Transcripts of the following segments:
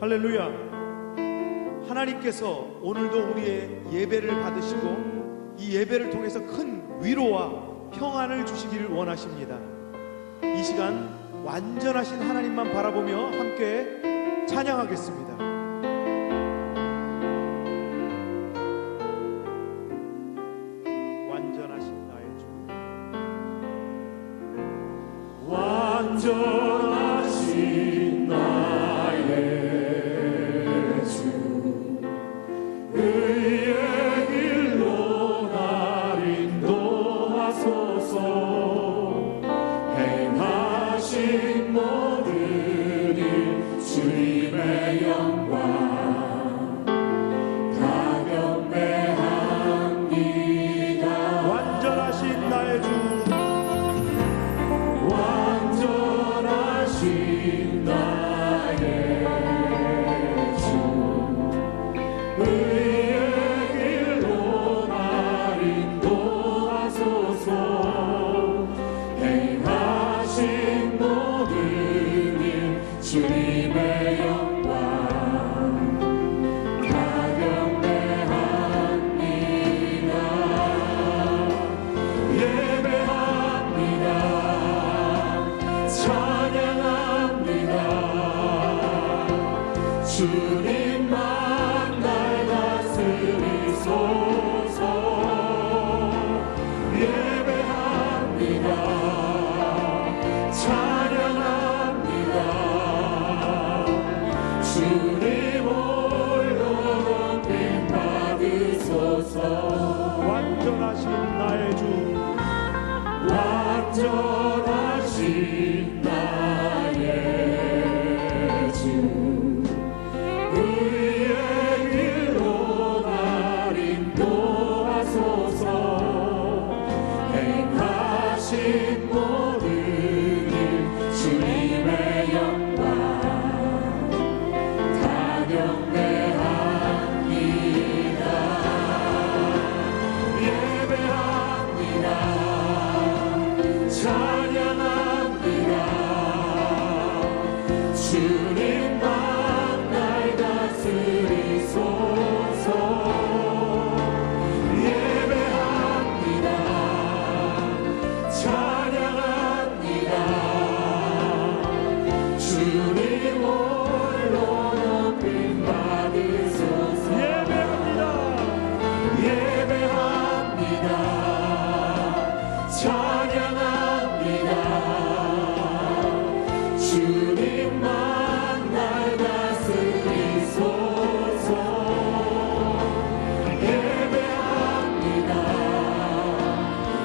할렐루야. 하나님께서 오늘도 우리의 예배를 받으시고 이 예배를 통해서 큰 위로와 평안을 주시기를 원하십니다. 이 시간 완전하신 하나님만 바라보며 함께 찬양하겠습니다. 완전하신 나의 주, 완전하신 나의 주, 의의 길로 날 인도하소서. 행하신 모든 일 주님의 영광 다 경배합니다. 완전하신 나의 주, 완전하신 나의 주, 의의 길로 날 인도하소서. 행하신 모든 일 주님의 영광 다 경배합니다. 예배합니다. 찬양합니다. 주님만 날 다스리소서. 예배합니다. 찬양합니다. 주님 홀로 높임 받으소서. 완전하신 나의 주, 완전하신 나의 주, 의의 길로 날 인도하소서. 행하신 모든 일 주님의 영광 다 경배합니다. 예배합니다. 찬양합니다. 주님만 날 다스리소서. 예배합니다. 찬양합니다. 주님 홀로 높임 받으소서. 예배합니다. 예배합니다. 찬양합니다. 주님만 날 다스리소서. 예배합니다.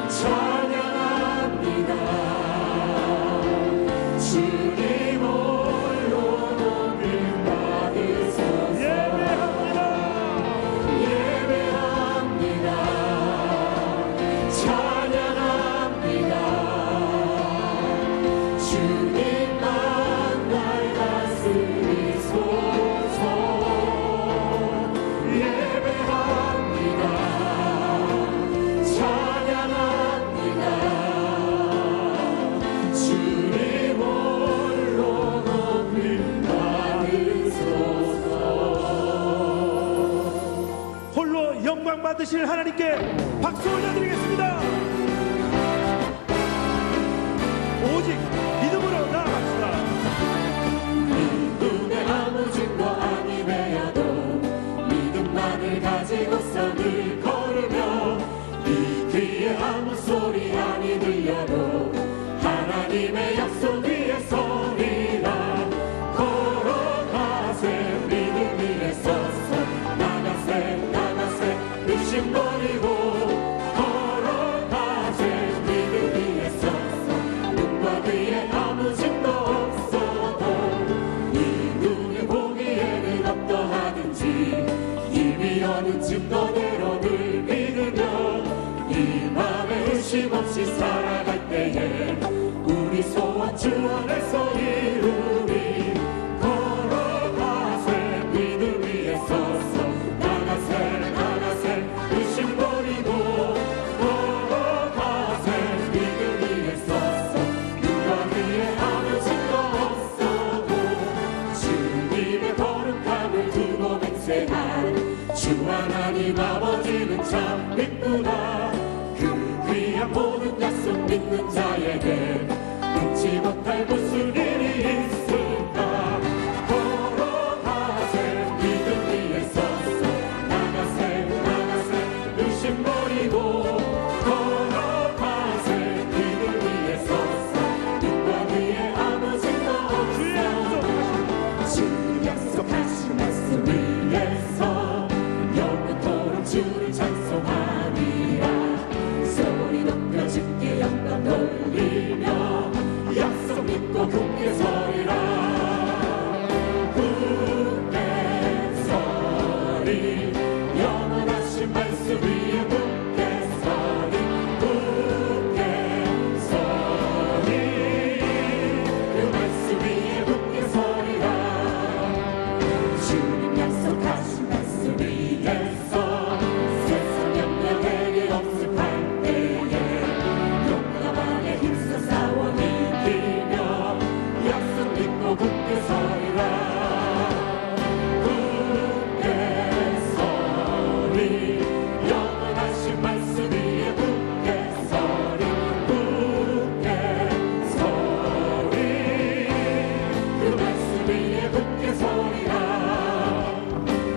찬양합니다. 주님 홀로 높임 받으소서. 예배합니다. 예배합니다. 찬양합니다. 주님만 날 다스리소서. 예배합니다. 찬양합니다. 주님 홀로 높임 받으소서. 홀로 영광 받으실 하나님께 박수 올려드리겠습니다. 오직 믿음으로 나아갑시다. 눈에 아무 증거 아니 되어도 믿음만을 가지고서 늘 걸으며 이 귀에 아무 소리 아니 들려도 하나님의 약속 위에 서리라. 걸어가세 믿음 위에 서서 나가세 나가세 의심 버리고 걸어가세 믿음 위에 서서 눈과 귀에 아무 증거 없어도 이 눈에 보기에는 어떠하든지 이미 어느 증거대로 늘 믿으며 이 맘에 의심 없이 살아갈 때에 우리 소원 주 안에서 이루리. 걸어가세 믿음 위에 서서 나가세 나가세 의심 버리고 걸어가세 믿음 위에 서서 눈과 귀에 아무 증거 없어도 주님의 걸음 믿는 자에게 능치 못할 무슨 일이 있을까. 걸어가세 믿음 위에 서서 나가세 나가세 의심 버리고 걸어가세 믿음 위에 서서 눈과 귀에 아무 증거 없어. 주님 약속하신 말씀 위에서 영원토록 주를 찬송하리라. 소리 높여 주께 영광 돌리며 약속 믿고 굳게 서리라. 굳게 서리 영원하신 말씀 위에 굳게 서리. 굳게 서리 그 말씀 위에 굳게 서리라. 주님 약속하신 말씀 위에서 세상 영역에게 없을할 때에 용감하게 힘써 싸워 이기며 약속 믿고 굳게 서리라. 굳게 서리 영원하신 말씀 위에 굳게 서리. 굳게 서리 그 말씀 위에 굳게 서리라.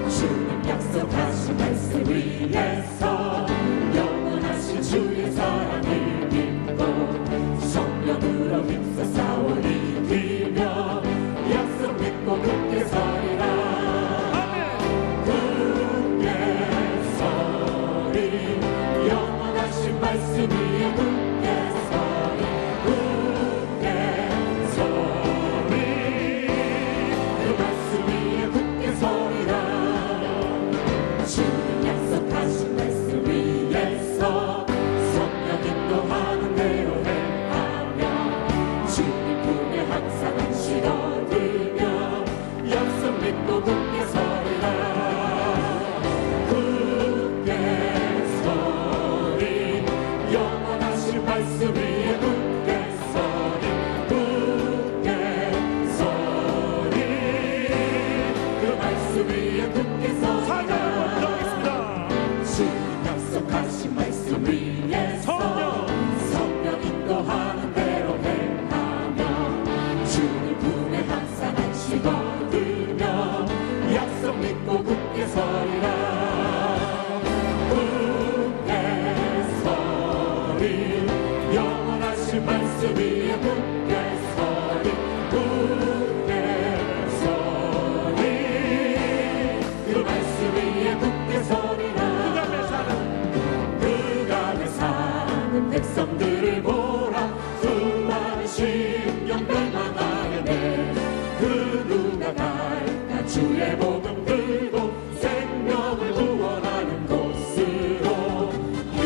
주님 약속하신 말씀 위에서 영원하신 주의 사랑을 믿고 성령으로 힘써 싸워 이기며 약속 믿고 굳게 서리라. 굳게 서리 영원하신 말씀 위에 굳게 서리. 굳게 서리 그 말씀 위에 굳게 서리라. 주님 약속하신 말씀 위에서 성령 인도하는 대로 행하며 주님 품에 항상 안식 얻으며 약속 믿고 굳게 서리라. 굳게 서리 영원하신 말씀 위에 굳게 서리. 굳게 서리 그 말씀 위에 굳게 서리라. 주님 약속하신 말씀 위에서 성령 인도하는 대로 행하며 주님 품에 항상 안식 얻으며 약속 믿고 굳게 서리라. 굳게 서리 영원하신 말씀 위에 굳게 서리. 굳게 서리 그 말씀 위에 굳게 서리라. 그간에 사는 백성들을 보라. 수많은 심령 멸망하려네. 그 누가 갈까 주의 복음 들고 생명을 구원하는 곳으로. 그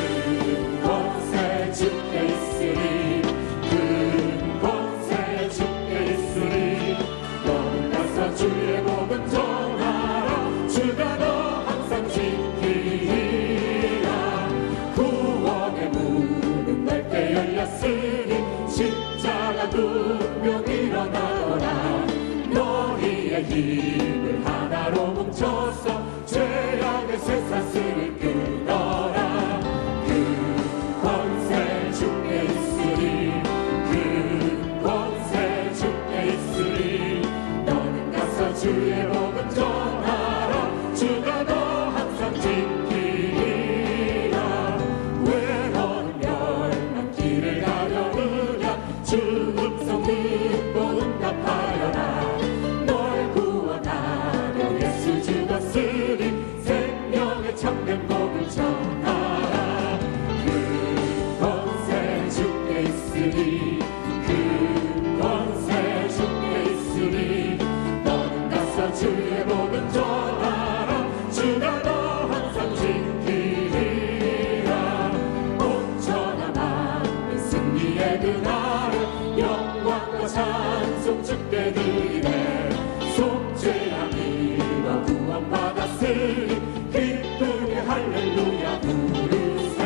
권세 주께 있으리. 그 권세 주께 있으리. 너는 가서 주의 복음 전하라. 주가 너 항상 지키리라. 구원의 문은 넓게 열렸으니 십자가 두명 일어나더라. 너희의 힘을 하나로 뭉쳐서 죄악의 쇠사슬을 끊어라. 그 권세 주께 있으리. 그 권세 주께 있으리. 너는 가서 주의 복음 전하라. 주가 너 항상 지키리라. 왜 너는 멸망길을 가려느냐. 주 음성 듣고 응답하여라. 널 구원하려 예수 죽었으니 생명의 참된 복을 전하라. 그 권세 주께 있으리. 그 권세 주께 있으리. 너는 가서 주의 복음 전하라. 주가 너 항상 지키리라. 온전한 마음의 승리의 그날에 영광과 찬송 주께 드리네. 속죄함이와 구원받았으니 기쁘게 할렐루야 부르세.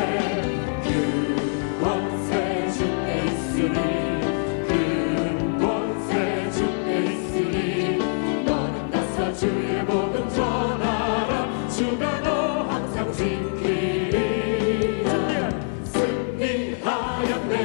그 권세 주께 있으리. 그 권세 주께 있으리. 너는 가서 주의 복음 전하라. 주가 너 항상 지키리라. 승리하였네.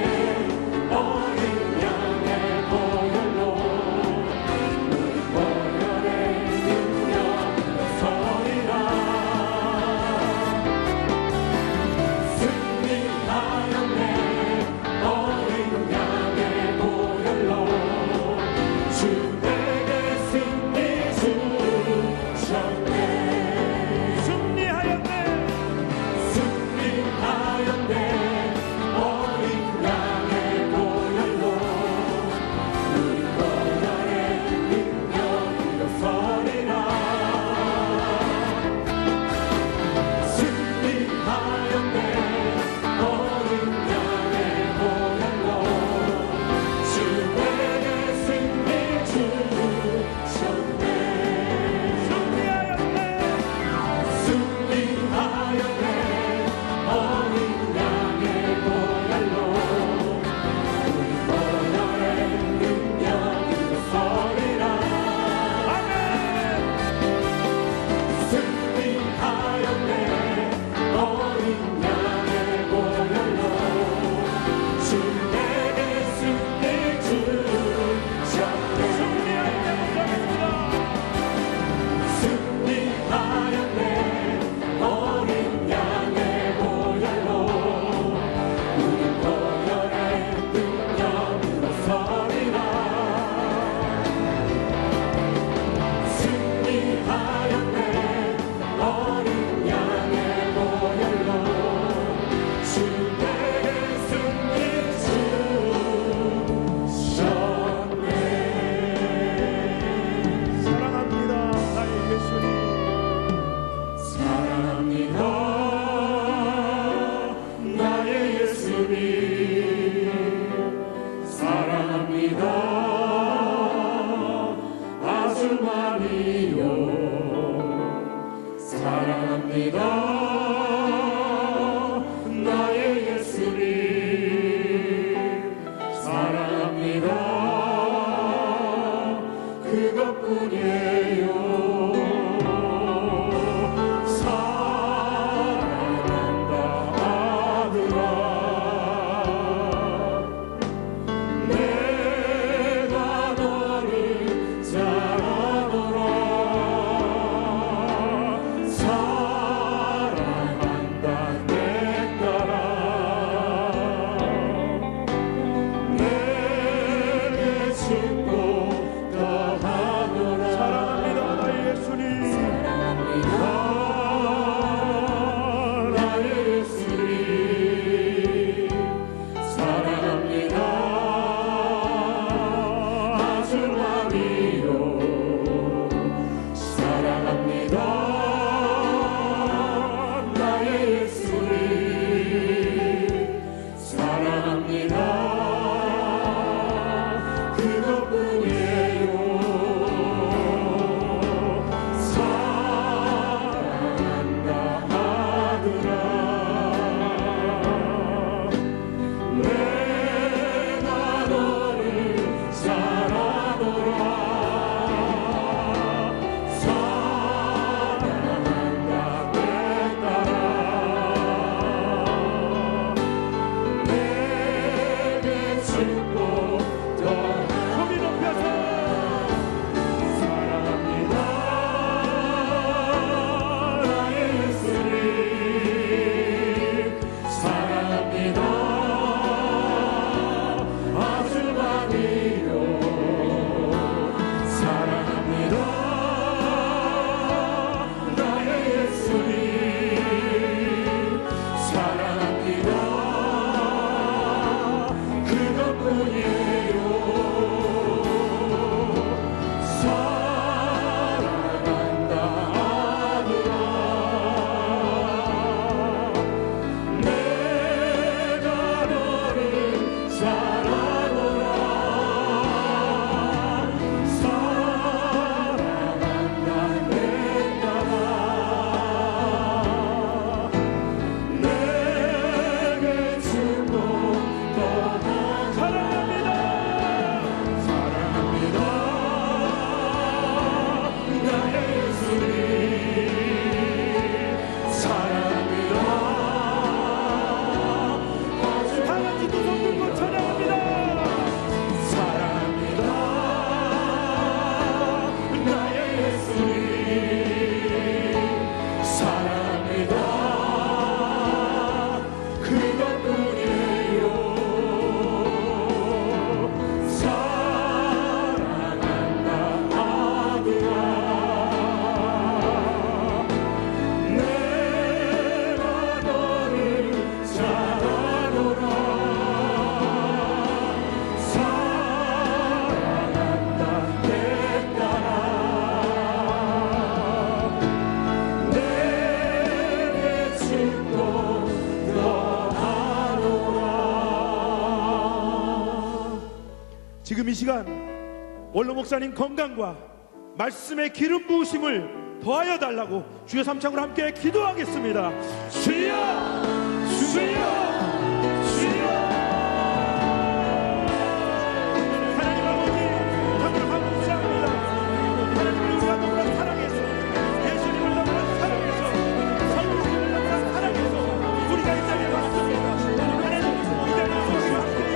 지금 이 시간 원로 목사님 건강과 말씀의 기름 부으심을 더하여 달라고 주여 삼창으로 함께 기도하겠습니다. 주여 주여 주여. 하나님 아버지 정말 감사합니다. 하나님을 우리가 너무나 사랑해서 예수님을 너무나 사랑해서 성령님을 너무나 사랑해서 우리가 이 자리에 왔습니다. 하나님 이 자리에서 우리가 함께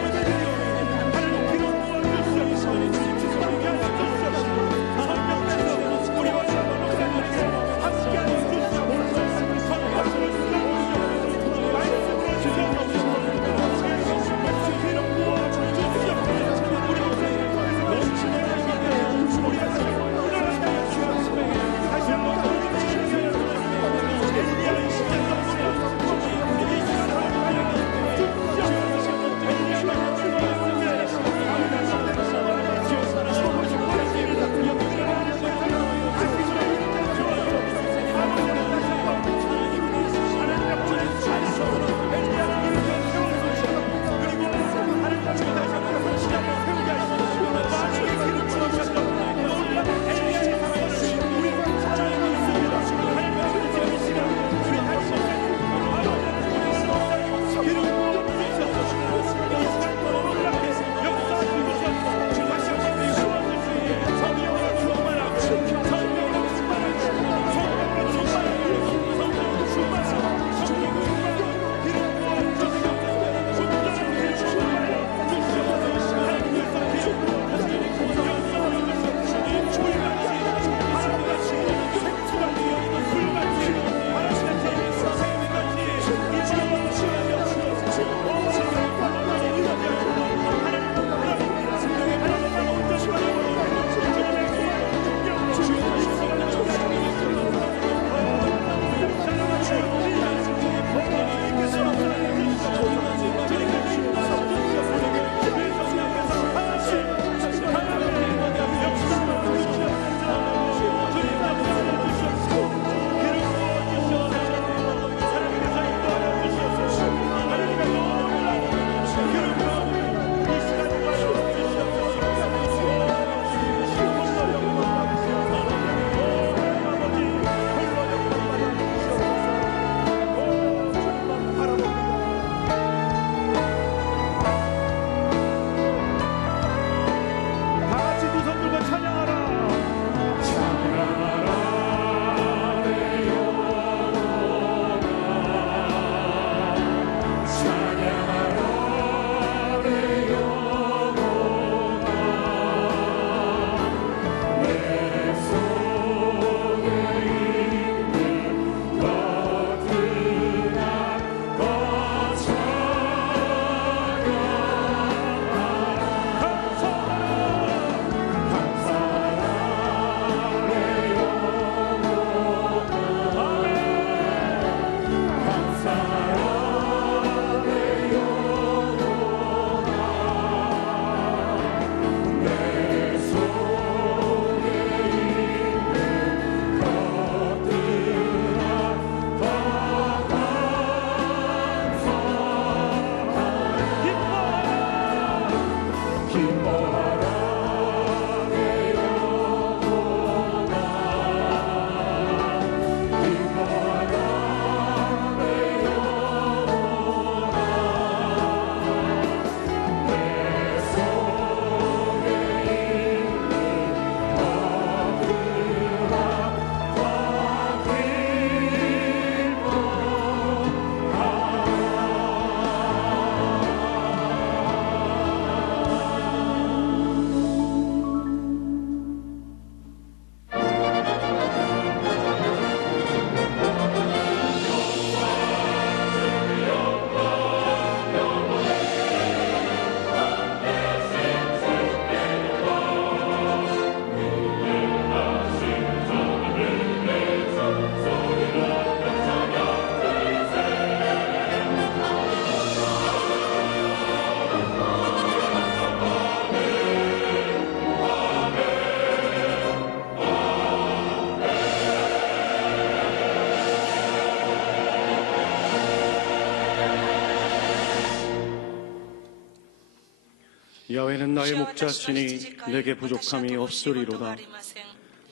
야훼는 나의 목자시니 내게 부족함이 없으리로다.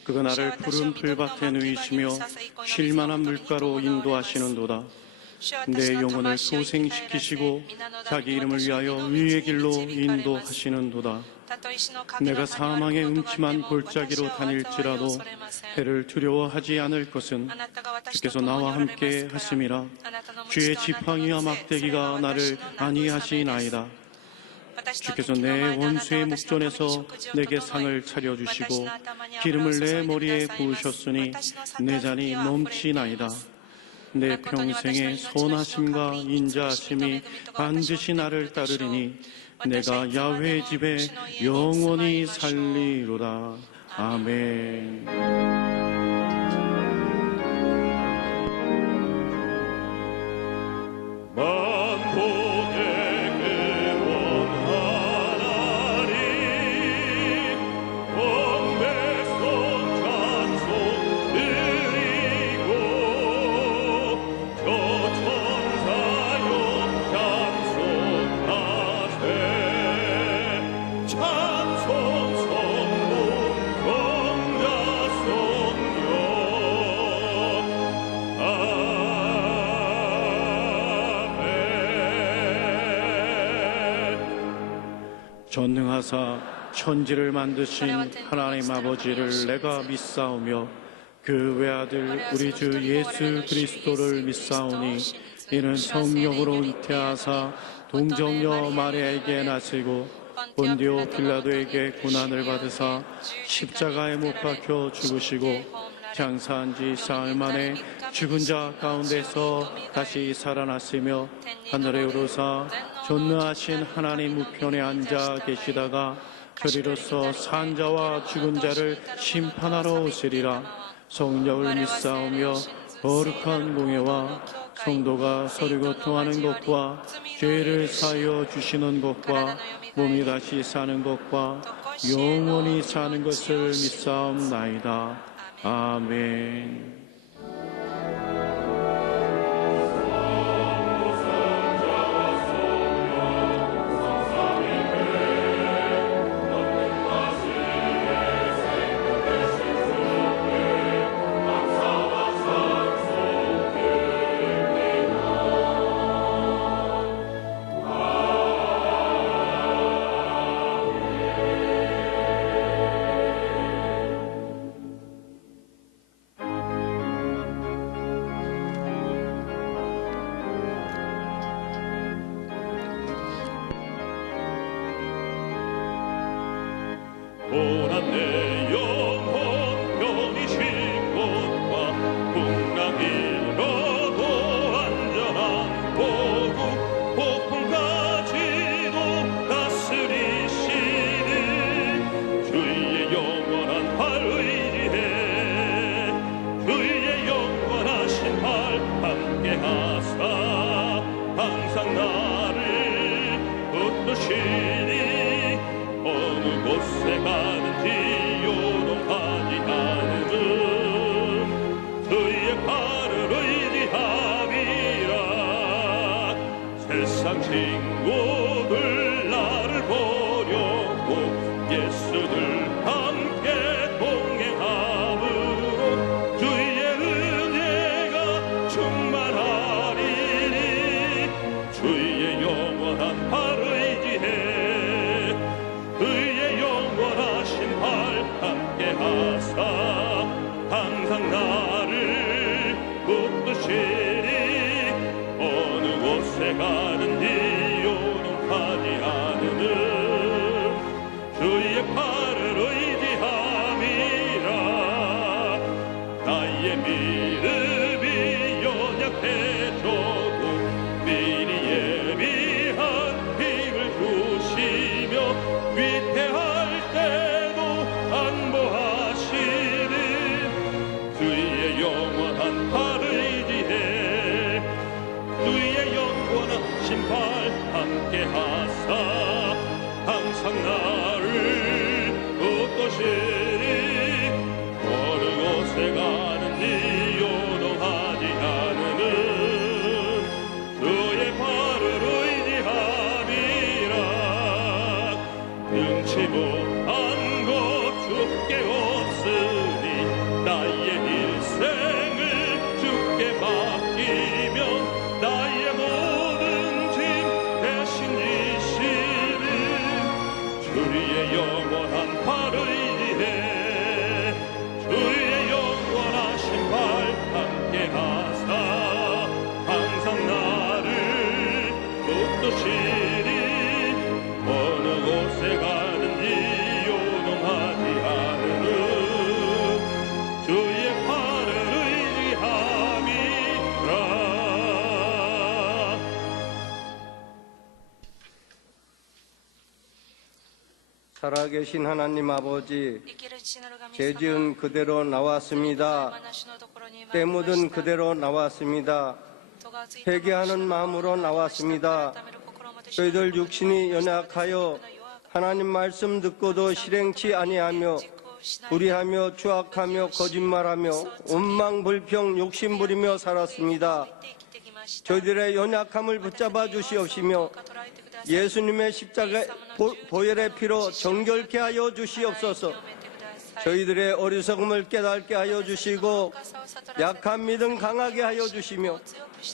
그가 나를 푸른 풀밭에 누이시며 쉴 만한 물가로 인도하시는도다. 내 영혼을 소생시키시고 자기 이름을 위하여 의의 길로 인도하시는도다. 내가 사망의 음침한 골짜기로 다닐지라도 해를 두려워하지 않을 것은 주께서 나와 함께 하심이라. 주의 지팡이와 막대기가 나를 안위하시나이다. 주께서 내 원수의 목전에서 내게 상을 차려주시고 기름을 내 머리에 부으셨으니 내 잔이 넘치나이다. 내 평생의 선하심과 인자하심이 반드시 나를 따르리니 내가 야훼의 집에 영원히 살리로다. 아멘. 전능하사 천지를 만드신 하나님 아버지를 내가 믿사오며 그 외아들 우리 주 예수 그리스도를 믿사오니 이는 성령으로 잉태하사 동정녀 마리아에게 나시고 본디오 빌라도에게 고난을 받으사 십자가에 못 박혀 죽으시고 장사한 지 사흘 만에 죽은 자 가운데서 다시 살아났으며 하늘에 오르사 전능하신 하나님 우편에 앉아 계시다가 저리로서 산 자와 죽은 자를 심판하러 오시리라. 성령을 믿사오며 거룩한 공예와 성도가 서로 교통하는 것과 죄를 사하여 주시는 것과 몸이 다시 사는 것과 영원히 사는 것을 믿사옵나이다. 아멘. 고난 내 영혼 편히 쉴 곳과 풍랑이로도 안전한 보국 폭풍 가지도 다스리시는 주의 영원한 팔 의지해 주의 영원하신 팔 함께하사 항상 나를 붙드시니 어느 곳에 가든지 요동하리 잃지 못한 것 주께 없으니 나의 일생을 주께 맡기며 나의 모든 짐 대신 지시는 주의 영원한 팔을 위해 주의 영원하신 팔 함께 하사 항상 나를 붙드시니 어느 곳에 가든지 요동하지 않으는 주의 팔을 의지함이라. 살아계신 하나님 아버지, 죄 지은 그대로 나왔습니다. 때 묻은 그대로 나왔습니다. 회개하는 마음으로 나왔습니다. 저희들 육신이 연약하여 하나님 말씀 듣고도 실행치 아니하며 불의하며 추악하며 거짓말하며 원망불평 욕심부리며 살았습니다. 저희들의 연약함을 붙잡아 주시옵시며 예수님의 십자가 보혈의 피로 정결케 하여 주시옵소서. 저희들의 어리석음을 깨닫게 하여 주시고 약한 믿음 강하게 하여 주시며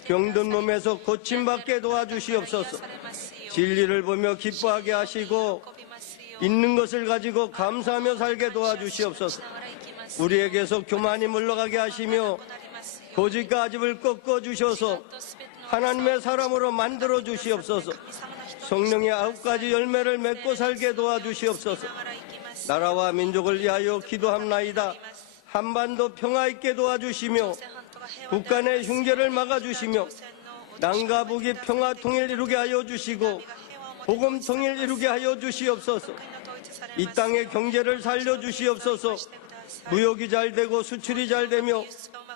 병든 몸에서 고침받게 도와주시옵소서. 진리를 보며 기뻐하게 하시고 있는 것을 가지고 감사하며 살게 도와주시옵소서. 우리에게서 교만이 물러가게 하시며 고집과 아집을 꺾어 주셔서 하나님의 사람으로 만들어 주시옵소서. 성령의 9가지 열매를 맺고 살게 도와주시옵소서. 나라와 민족을 위하여 기도합나이다. 한반도 평화 있게 도와주시며 국가 내 흉계를 막아주시며 남과 북이 평화 통일 이루게 하여 주시고 복음 통일 이루게 하여 주시옵소서. 이 땅의 경제를 살려주시옵소서. 무역이 잘 되고 수출이 잘 되며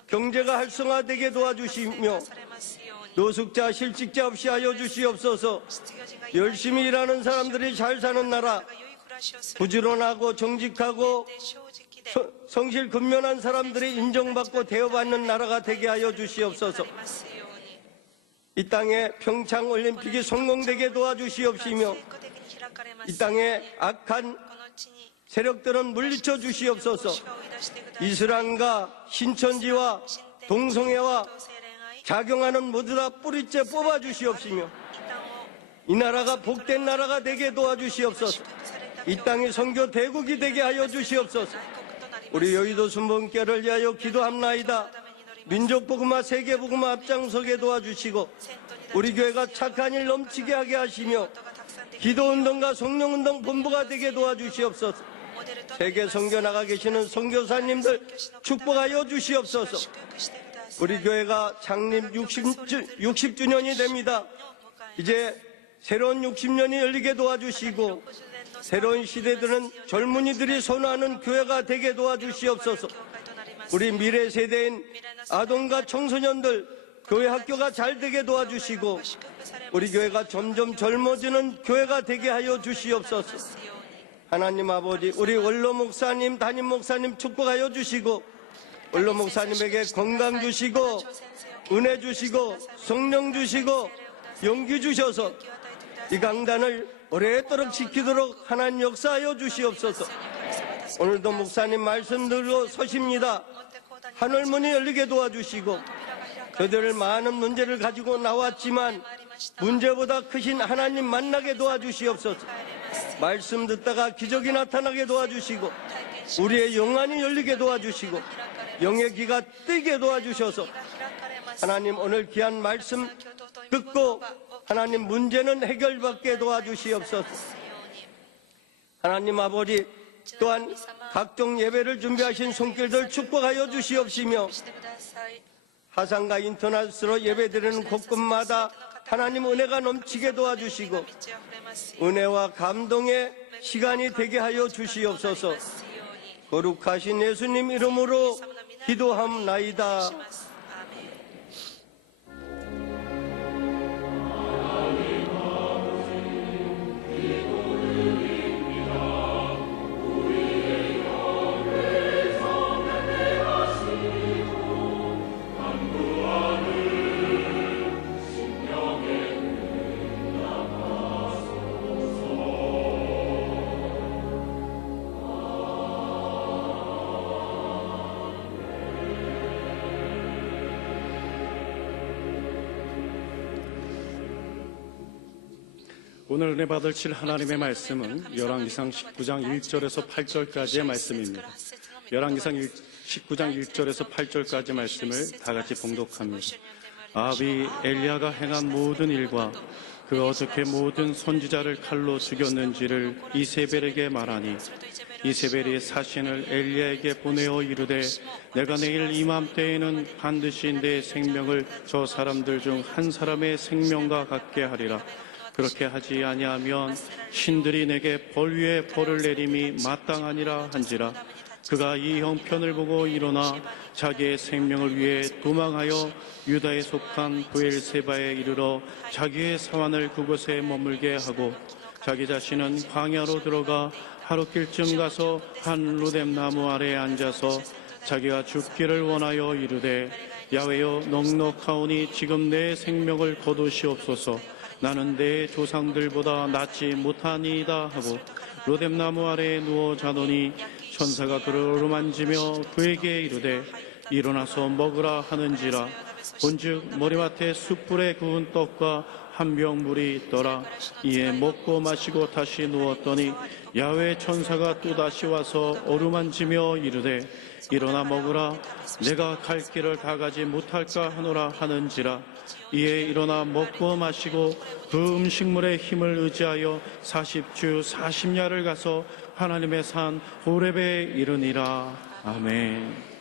경제가 활성화되게 도와주시며 노숙자 실직자 없이 하여 주시옵소서. 열심히 일하는 사람들이 잘 사는 나라, 부지런하고 정직하고 성실 근면한 사람들이 인정받고 대우받는 나라가 되게 하여 주시옵소서. 이 땅에 평창올림픽이 성공되게 도와주시옵시며 이 땅에 악한 세력들은 물리쳐 주시옵소서. 이슬람과 신천지와 동성애와 작용하는 모두 다 뿌리째 뽑아 주시옵시며 이 나라가 복된 나라가 되게 도와주시옵소서. 이 땅이 선교 대국이 되게 하여 주시옵소서. 우리 여의도 순복음교회를 위하여 기도합나이다. 민족복음화 세계복음화 앞장서게 도와주시고 우리 교회가 착한 일 넘치게 하게 하시며 기도운동과 성령운동 본부가 되게 도와주시옵소서. 세계 선교 나가 계시는 선교사님들 축복하여 주시옵소서. 우리 교회가 창립 60주년이 됩니다. 이제 새로운 60년이 열리게 도와주시고 새로운 시대들은 젊은이들이 선호하는 교회가 되게 도와주시옵소서. 우리 미래 세대인 아동과 청소년들 교회 학교가 잘 되게 도와주시고 우리 교회가 점점 젊어지는 교회가 되게 하여 주시옵소서. 하나님 아버지, 우리 원로 목사님, 담임 목사님 축복하여 주시고 원로 목사님에게 건강 주시고 은혜 주시고 성령 주시고 용기 주셔서 이 강단을 오래도록 지키도록 하나님 역사하여 주시옵소서. 오늘도 목사님 말씀 들고 서십니다. 하늘문이 열리게 도와주시고 저희들 많은 문제를 가지고 나왔지만 문제보다 크신 하나님 만나게 도와주시옵소서. 말씀 듣다가 기적이 나타나게 도와주시고 우리의 영안이 열리게 도와주시고 영의 귀가 뜨게 도와주셔서 하나님 오늘 귀한 말씀 듣고 하나님 문제는 해결받게 도와주시옵소서. 하나님 아버지, 또한 각종 예배를 준비하신 손길들 축복하여 주시옵시며 하상과 인터넷으로 예배드리는 곳곳마다 하나님 은혜가 넘치게 도와주시고 은혜와 감동의 시간이 되게 하여 주시옵소서. 거룩하신 예수님 이름으로 기도함나이다. 오늘 은혜 받으실 하나님의 말씀은 열왕기상 19장 1절에서 8절까지의 말씀입니다. 열왕기상 19장 1절에서 8절까지 말씀을 다 같이 봉독합니다. 아합이 엘리야가 행한 모든 일과 그 어떻게 모든 선지자를 칼로 죽였는지를 이세벨에게 말하니 이세벨이 사신을 엘리야에게 보내어 이르되 내가 내일 이맘때에는 반드시 내 생명을 저 사람들 중 한 사람의 생명과 같게 하리라. 그렇게 하지 아니하면 신들이 내게 벌 위에 벌을 내림이 마땅하니라 한지라. 그가 이 형편을 보고 일어나 자기의 생명을 위해 도망하여 유다에 속한 브엘세바에 이르러 자기의 사환을 그곳에 머물게 하고 자기 자신은 광야로 들어가 하루길쯤 가서 한 로뎀 나무 아래에 앉아서 자기가 죽기를 원하여 이르되 야훼여 넉넉하오니 지금 내 생명을 거두시옵소서. 나는 내 조상들보다 낫지 못하니이다 하고 로뎀 나무 아래에 누워 자더니 천사가 그를 어루만지며 그에게 이르되 일어나서 먹으라 하는지라. 본즉 머리맡에 숯불에 구운 떡과 한 병 물이 있더라. 이에 먹고 마시고 다시 누웠더니 야훼 천사가 또다시 와서 어루만지며 이르되 일어나 먹으라. 내가 갈 길을 다 가지 못할까 하노라 하는지라. 이에 일어나 먹고 마시고 그 음식물의 힘을 의지하여 40주 40야를 가서 하나님의 산 호렙에 이르니라. 아멘.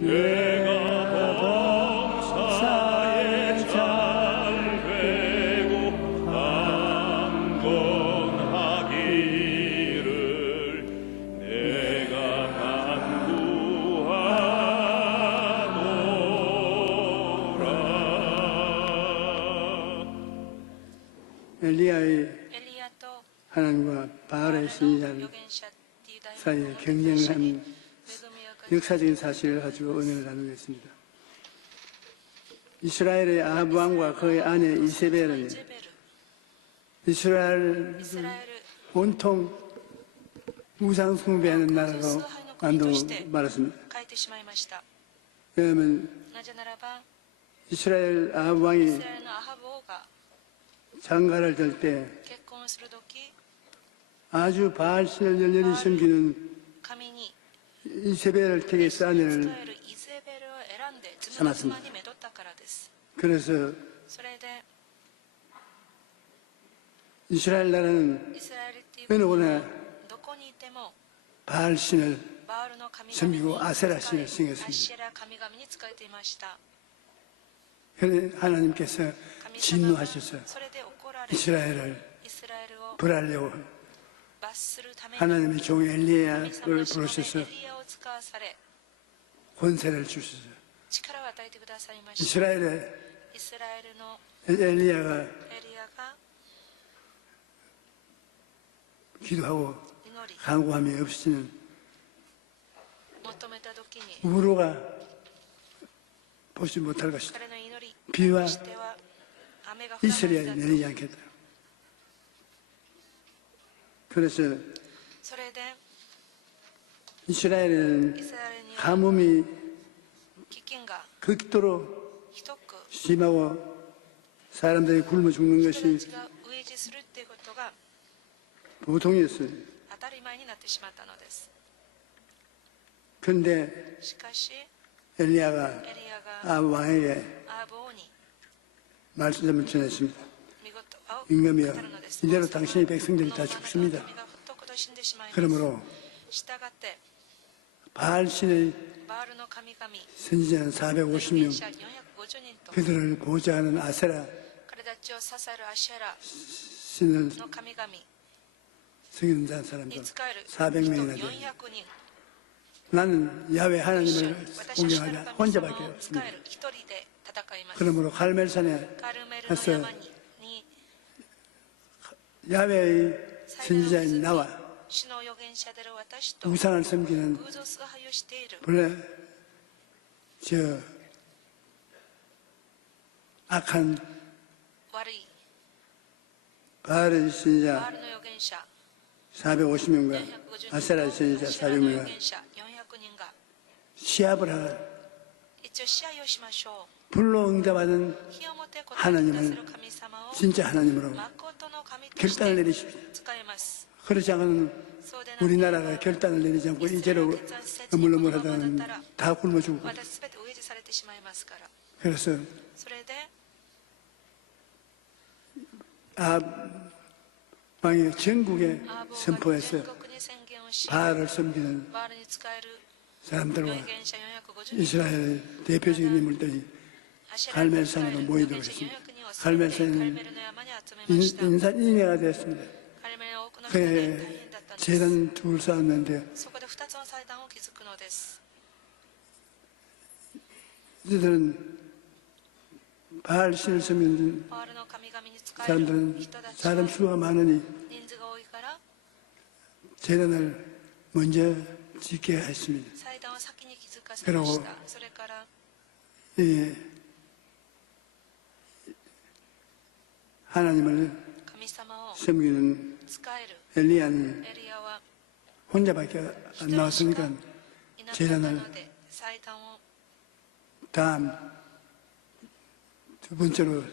내가 범사에 잘 되고 강건하기를 내가 간구하노라. 엘리야의 エリアと 하나님과 바알의 預 신전 言者っていう大 사이에 物語 경쟁한 恵みを 역사적인 사실을 가지고 은혜를 나누겠습니다. 이스라엘의 아합 왕과 그의 아내 이세벨은 ジェベル 이스라엘 イスラエル 온통 우상 숭배하는 나라로 만들어 말았습니다. 変えてしまいました。 왜냐하면 なぜならば 이스라엘 아합 イ 왕이 スラエルのアハブ王が 장가를 들 때 結婚するとき 아주 바알 신을 열렬히 섬기는 神に 이세벨을 택해서 使 아내를 えるイゼベルを選んで自分の妻にめとったからです。 그래서 それで 이스라엘 나라는 イスラエルっていう 어느 国 곳나 はどこにいても 바알 신을 バールの神々 섬기고 に 아세라 仕え 신을 섬겼습니다. アシェラ神々に仕えていました。 그런데 하나님께서 神様が 진노하셔서 それで怒られ 이스라엘을 イスラエルを 벌하려고 罰するために 하나님의 종 神 엘리야를 様のしもべ 부르셔서 エリアを使わされ 권세를 주셔서 力を与えてくださいました。 이스라엘의 イスラエルの 엘리야가 エリアが 기도하고 祈り 간구함이 없이는 求めた時に 우로가 보지 못할 것이다. 彼の祈り 비와 としては雨が降らない 이스라엘이 だと 내리지 않겠다. 그래서 それで 이스라엘은 イスラエルには 가뭄이 飢饉が 극도로 ひどく 심하고 사람들이 굶어 죽는 人 것이 たちが飢え死するっていうことが 보통이었어요. 当たり前になってしまったのです。 그런데 しかし 엘리야가 エリアが 아 왕에게 アーブ王に 말씀을 전했습니다. 見事を 임금이여 語るのです。 이대로 당신의 백성들이 다 죽습니다. このままの民がほっとくと死んでしまいます。 그러므로 従って 바알 신의 バールの神々 선지자는 450명 者450人と 그들을 보좌하는 아세라 彼たちを支えるアシェラ 신을 の神々 섬기는 사람들 に仕える 400명이나 人 돼요. 400人 나는 야외 하나님을 私は主な 공경하지 る神 혼자밖에 様を仕 없습니다. える一人で戦います。 그러므로 갈멜산에 カルメルの 가서 山に 야외의 祭壇を 선지자인 築き 나와 主の預言者である私と 우상을 섬기는 偶像崇拝をしている 본래 저 악한 悪い 바알의 バ 선지자 ールの預言者 450명과 450 아세라 人 선지자 とアシェラの預 400명과 言者400人が 시합을 하는 一応試合をしましょ 불로 응답하는 う。火をもって答えてくださる神様を 진짜 하나님으로 誠の神とし 결단을 て 내리십시오. 使います。 그렇지 않으면 そうでなければ 우리나라가 결단을 내리지 않고 이제로 어물어물하다는 다 굶어 죽고 私すべて飢え死されてしまいますから。 그래서 それで 왕이 전국에 アーブ王が 선포해서 全国に宣言をし、 바알을 섬기는 バールに使える 사람들과 預言者450人 이스라엘 대표적인 인물들이 アシェラに使え 갈멜산으로 る 모이도록 預言者 했습니다. 400人を全て 갈멜산은 カルメルの山に集めました。 인사인해가 되었습니다. カルメルの多くの人で大 그에 変だったんです。 재단 둘 쌓았는데 そこで2つの祭壇を築くのです。 이들은 바알 신을 섬기는 バールの神々に使える 사람들은 人たち 사람 は 수가 많으니 人数が多いから 재단을 먼저 짓게 했습니다. 祭壇を先に築かせました。それから 이 하나님을 神様を 섬기는 使える 엘리야는 エリアは 혼자밖에 안 나왔으니까 いなかったので祭壇を 다음 두 번째로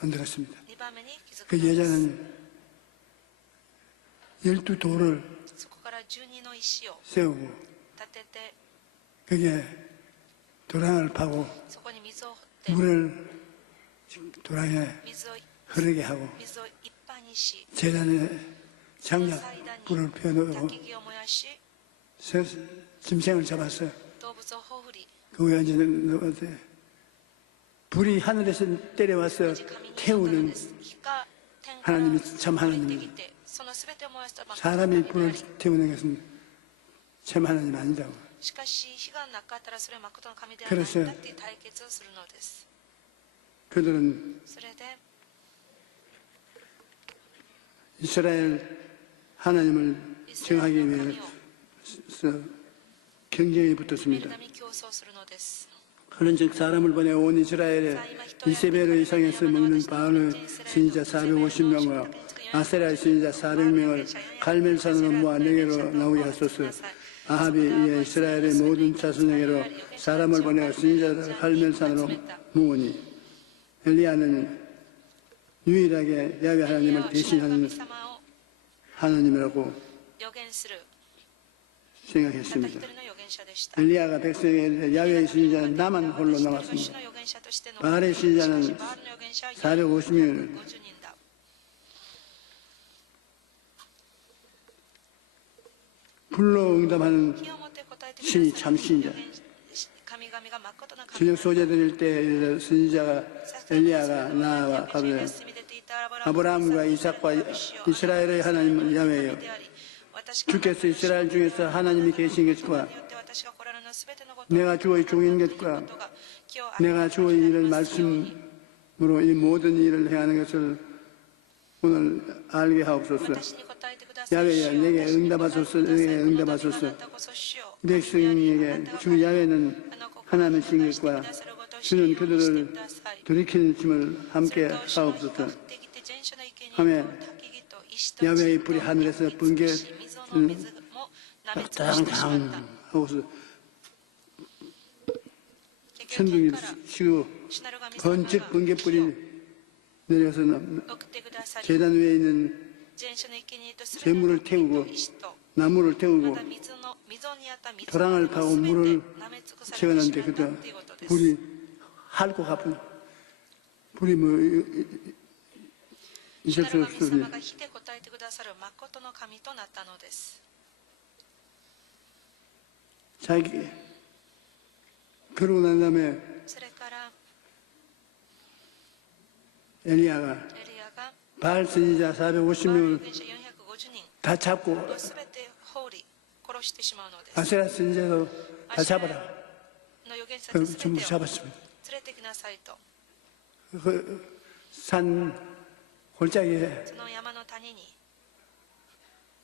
만들었습니다. 2番目に築く 그 のです。 여자는 12돌을 そこから12の石を 세우고 立てて 거기에 도랑을 파고 そこに水を掘って 물을 도랑에 水を 흐르게 하고 水をいっぱいにし 재단에 その 장작 祭壇に 불을 피워놓고 焚き木を燃やし 짐승을 잡아서 動物を放り 그 후에 이제 불이 하늘에서 때려와서 神に挑んだの 태우는 です火が天から 하나님이 참 降りて 하나님입니다. きてその全てを燃やした真っ赤な 사람이 神であ 불을 り 태우는 것은 참 하나님 아니다고. しかし火がなかったらそれは誠の神では 그래 ない 서 んだって対決をするのです 그들은 それで 이스라엘 하나님을 イスラエ 정하기 ルの神を 위해서 경쟁에 見る 붙었습니다. ために競争するのです 그런즉 사람을 보내 온 이스라엘에 이세벨의 이상에서 먹는 바알의 선지자 450명과 아세라의 선지자 400명을 갈멜산으로 모아 내게로 나오게 하소서. 아합이 이에 이스라엘의 모든 자손에게로 사람을 보내 선지자를 갈멜산으로 모으니 엘리야는 유일하게 야훼 エリヤ 하나님을 は主の 대신하는 神様を 하나님이라고 予言するたった一 생각했습니다. 人の預言者でした 엘리야가 백성에게 야훼의 선지자는 나만 홀로 主 남았습니다. の預言者としての 바알의 선지자는 しかしバールの預言者は 450名 450人だ 불로 응답하는 火をもって答えてくださ 신이 る 참 신이다. 神々が誠の神 저녁 소재 드릴 때 선지자가 엘리야가 나와 가로되 아브라함과 이삭과 이스라엘의 하나님 야훼여 주께서 이스라엘 중에서 하나님이 계신 것과 내가 주의 종인 것과 내가 주의 일을 말씀으로 이 모든 일을 행하는 것을 오늘 알게 하옵소서. 야훼여 내게 응답하소서. 내게 응답하소서. 이 백성에게 주 야훼는 하나님이신 것과 주는 그들을 돌이키는 힘을 함께 하옵소서. 하며 야훼의 불이 하늘에서 번개 당당 하고서 천둥이 치고 번쩍 번개불이 내려서 제단 위에 있는 재물을 태우고 나무를 태우고 도랑을 파고 물을 채우는데 그때 불이 핥고 가쁜 불이 뭐 있을 수 神 없으니 様が火で答えてくださる誠の神となったのです 자기 그러고 난 다음에 それから 엘리야가 エリヤが 바알 선지자 バール預 450명을 言者450人 다 잡고 を全て放り殺してしまうのです 아세라 선지자도 다 잡아라. の預言者 그 たち全 전부 てを 잡았습니다. 連れてきなさいと 그 산 골짜기에 その山の谷に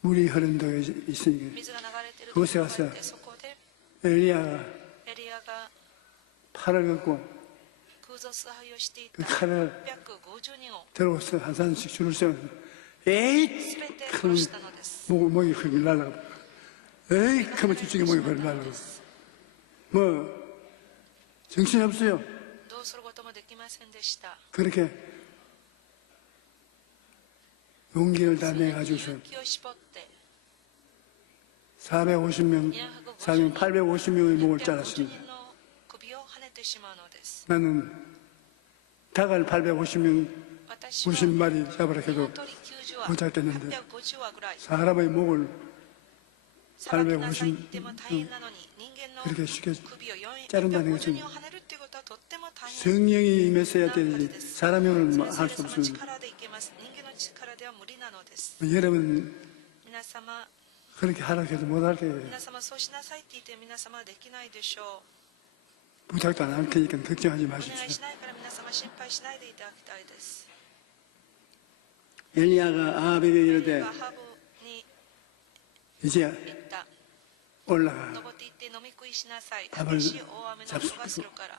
물이 흐른 데가 있으니까 水が流れている 그곳에 ところがあっ 가서 てそこで 엘리야가 エリヤが 팔을 걷고 空賊崇拝をしてい 그 た 칼을 650人を 들어서 한 산씩 줄을 세워서 에이 全て 큰 殺したのです 목이 흙이 날라가 에이 그만 뒤쪽에 목이 흙이 날라가 뭐 정신이 없어요. どうすることもできませんでした 그렇게 용기를 다 내가지고서 勇気を絞って 450명, 850명의 목을 650 잘랐습니다. 人の首を跳ねてしまうのです 나는 닭을 850명 私は 50마리 잡으라 해도 鳥90羽 못잡겠는데 850羽ぐらい 사람의 목을 さばきなさいって言っても大変なのに人間の 그렇게 쉽게 首を 자른다는 850 것은 人を跳ねるっていうことはとっても大変 성령이 임했어야 되지 사람이 오늘 할 수 その 없습니다. 力でいけます人間の力では無理なのです 여러분 皆様 그렇게 하라 해도 못할 거예요. 皆様そうしなさいって言って皆様はできないでしょ 부탁도 안 할 테니까 걱정하지 うお願い 마십시오. しないから皆様心配しないでいただきたいです 엘리야가 아합에게 이르되 アハブに 이제 言った 올라가 登っていって飲み食いしなさい 밥을 激しい大雨の音がするから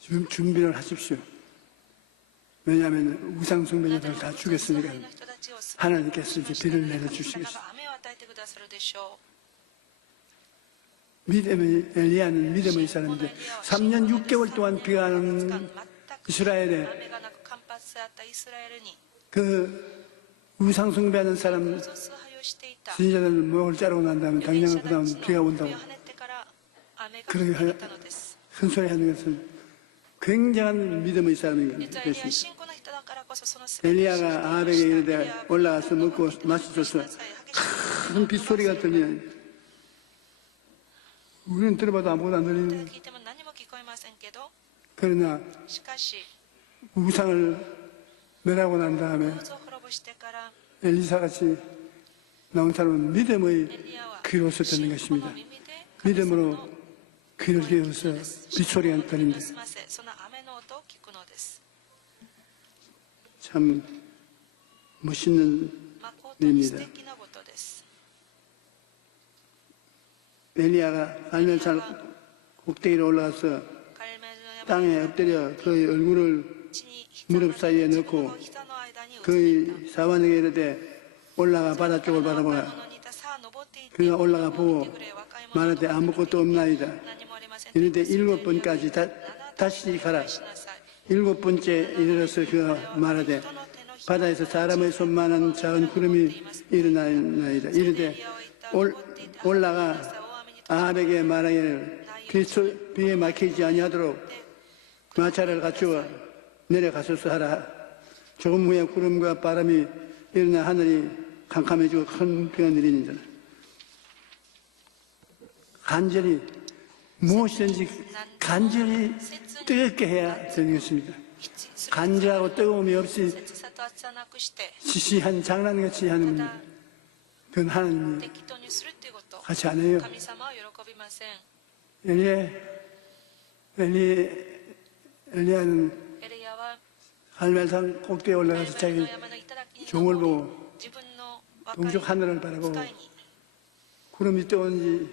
지금 준비를 하십시오. 왜냐하면 우상 숭배자들 다 죽였으니까 の人たちを救 하나님께서 이제 비를 神様 내려주시겠습니다. が雨を与えてくださるでしょ 믿음의 엘리야는 믿음의 う 사람인데 3년 6개월 동안 비가 안 오는 이스라엘에 雨がなく干ばつであったイスラエルに 그 우상 숭배하는 사람 空賊崇拝をしていた 선지자들 목을 자르고 난 다음에 預言 당장 者 그 た 다음 ちの 비가 首 온다고 を跳ねてから雨が 그렇게 降ってきたのです 큰 소리 하는 것은 굉장한 믿음의 사람인 実はエリアは 것입니다. 信仰の人だからこそその全てを 엘리야가 아합에게 이르되 올라가서 먹고 마시소서 큰 빗소리가 들리니 우리는 들어봐도 아무것도 안 ただ 들리는 聞いても何も聞こえませんけど 그러나 しかし 우상을 멸하고 난 偶 다음에 像を滅ぼしてから 엘리사같이 나온 사람은 믿음의 エリアは 귀로 信 듣는 仰 것입니다. の耳で神様 믿음으로 の 귀를 声を聞 기울여서 くのです 빗소리가 耳を 들린다. 澄ませその雨の音を聞くのです 참 멋있는 誠に素敵なことです 엘리야가 갈멜산 꼭대기로 올라가서 カルメルの山 땅에 엎드려 그의 얼굴을 地に 무릎 사이에 自分 넣고 の膝の間にうつめた 그의 사관에게 이르되 올라가 바다 쪽을 若い 바라보라. 者にいたさあ登っていって 그가 올라가 見 보고 てくれ若い者 말하되 아무것도 없나이다. 何もありません 이르되 일곱 번까지 다시 가라. 일곱 번째 이르러서 그가 말하되 바다에서 사람의 손만한 작은 구름이 일어나나이다. 이르되 올라가 아합에게 말하기를 비에 막히지 아니하도록 마차를 갖추어 내려가소서 하라. 조금 후에 구름과 바람이 일어나 하늘이 캄캄해지고 큰 비가 내리니라. 간절히 무엇이든지 간절히 뜨겁게 해야 되는 것입니다. 간절하고 뜨거움이 없이 切さと熱さなくして 시시한 장난같이 하는 た 분, だ 그건 하나님이 適当にするっていうこと 같이 안 해요. 神様は喜びません 엘리야는 エリアは 갈멜산 꼭대기에 カル 올라가서 メル 자기 の山の頂に 종을 登り 보고 自分の若い 동쪽 하늘을 바라보고 使いに 구름이 떠오는지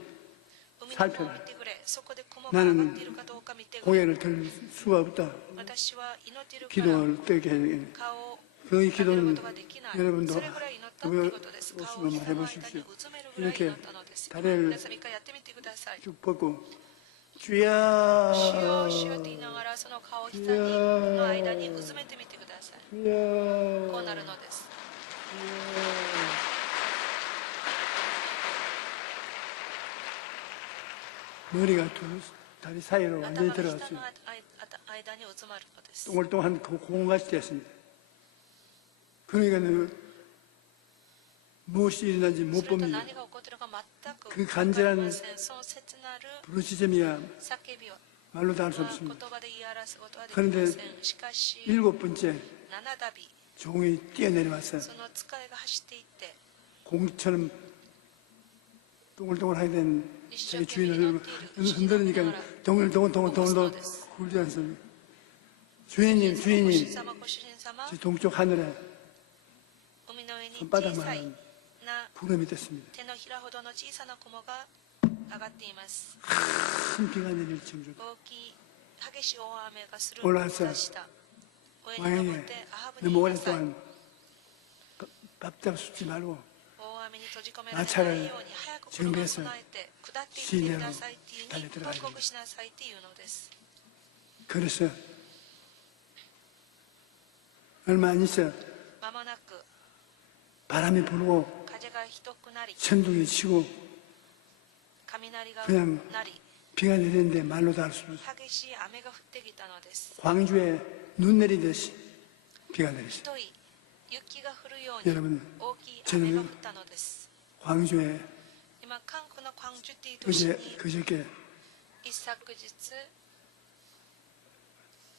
海の方を 살펴라. 見てくれそこで雲が上がっているかどうか見てくれ 고개를 들 수가 없다. 私は祈っているから 기도를 뜨게 해야 되겠네. 顔を 그 上げる 기도는 ことができない 여러분도 それぐらい祈ったっていうことです顔を 오시면 膝の間に 해보십시오. うずめるぐらい祈ったのです 이렇게 다리를 皆さん一回やってみてください 쭉 뻗고 主よ 주야 主よって言いながらその顔を膝の間にうずめてみてください 주야 こうなるのです 머리가 두 다리 사이로 頭 완전히 が膝の 들어갔어요. 間にうずまるのです 동글동글한 공같이 됐습니다. 그러니까 무엇이 일어난지 そ 못 れと 봅니다. 何が起こっているか全く 그 分かり 간절한 ませんその切なる 부르짖음이야 叫びは 말로도 할 수 言 없습니다. 葉で言い表すことはできませんしかし 일곱 번째 7度 종이 뛰어내려왔어요. その使いが走っていって 공처럼 동글동글하게 된 一 자기 生懸命 주인을 祈っている 흔들으니까 동글동글 굴지 않습니다. 주인님, ご主 주인님, 人様ご主人様 저 동쪽 하늘에 海の上に小 손바닥 さい 만한 な 구름이 됐습니다. 手のひらほどの小さな雲が上がっています 큰 비가 내릴 정도로 大きい激しい大雨がする 올라왔어요. 下した上に登 왕에게 ってアハブに 너무 言いなさい 오랫동안 밥잡 숫지 말고 大雨に閉じ込められないように早く車を備えて下っていってくださいっていうに報告しなさいっていうのです 그래서 얼마 안 있어 まもなく 바람이 불고 風がひどくなり 천둥이 치고 雷が 그냥 なり 비가 내리는데 말로도 할 수 없어. 激しい雨が降ってきたのです 광주에 눈 내리듯이 비가 내리죠. ひどい雪が降るように 여러분 大きい雨が降ったのです 광주에 今韓国の광주っていう都市に 그저께 一昨日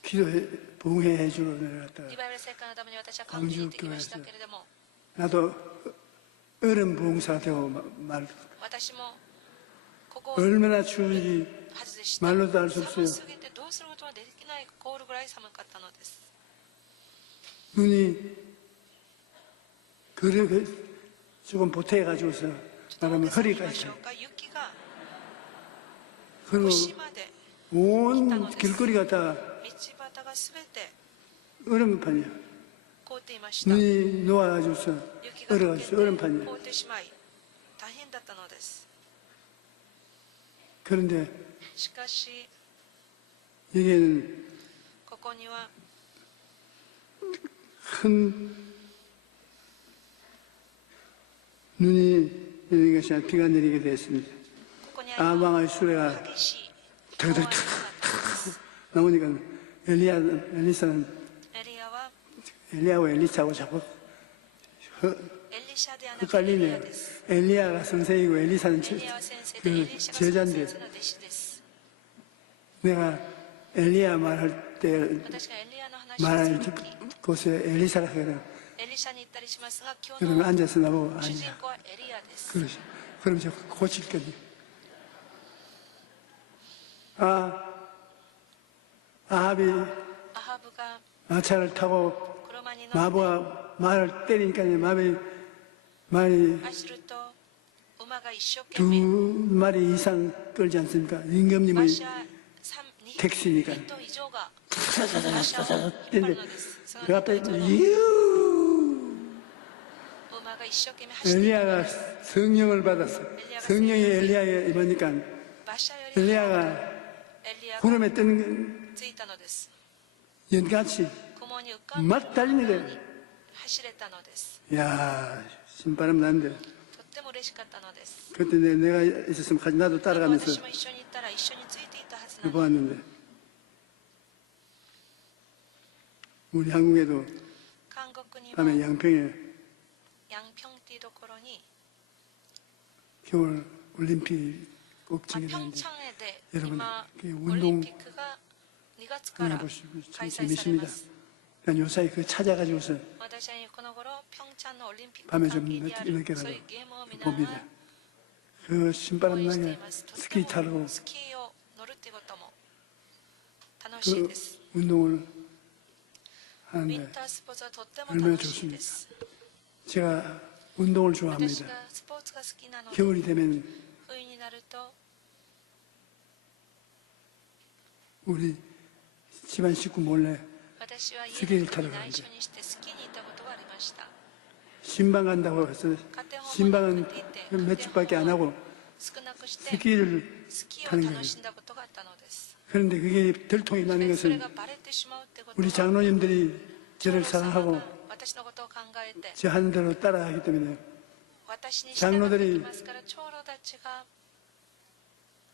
기도해 봉해해 주러 내려갔다가 リバイバル聖火のために私は韓国に行ってきましたけれども 나도 얼음 봉사 되고 말 私もここを 얼마나 추운지 外した 말로도 알 수 없어요. 寒すぎてどうすることができない凍るぐらい寒かったのです 눈이 그렇게 조금 보태해 가지고서 どう 말하면 です言いま 허리까지 しょうか雪が 그리고 腰まで 온 길거리가 다 道端がすべて 얼음판이야. 凍っていました 눈이 녹아가지고서 雪が溶け 얼어가지고 て 얼음판이야. 凍ってしまい大変だったのです 그런데 しかし 여기에는 ここには 큰 눈이 내리는 것이 아니라 비가 내리게 되었습니다. ここにある 아방의 수레가 激しい 덕덕덕 大雨になっています 나오니까 엘리사는 エリアは 엘리야하고 엘리사하고 자꾸 エリシャではなくエリア 헷갈리네. です 엘리야가 선생이고 엘리사는 エリアは先生그 제자인데 내가 엘리야 말할 때 말할 곳에 엘리사라고 해요. 그러면 앉아서 나보고 아니야. 그러시. 그럼 제가 고칠 거니. 아합이 마차를 타고 마부가 말을 때리니까 말이 2마리 이상 끌지 않습니까? 임금님의 택시니까. 근데 그 앞에 엘리야가 성령을 받았어. 성령이 엘리야에 임하니까 엘리야가 구름에 뜨는 연같이 막 달리는 거예요. 야, 신바람 나는데. 그때 내가 있었으면 같이 나도 따라가면서 보았는데 우리 한국에도 밤에 양평에 겨울 올림픽 꼭 지내는데 여러분 그 운동 보시고 참 재밌습니다. 요사이 그 찾아가지고서 밤에 좀 늦게라도 봅니다. 그 신바람 나게 스키 타고 그 운동을 하는데 얼마나 좋습니까? 제가 운동을 좋아합니다. 겨울이 되면 우리 집안 식구 몰래 스키를 타러 가는데 신방 간다고 해서 신방은 몇 주밖에 안 하고 스키를 타는 거예요. 그런데 그게 들통이 나는 것은 우리 장로님들이 저를 사랑하고 제 하는 대로 따라하기 때문에 장로들이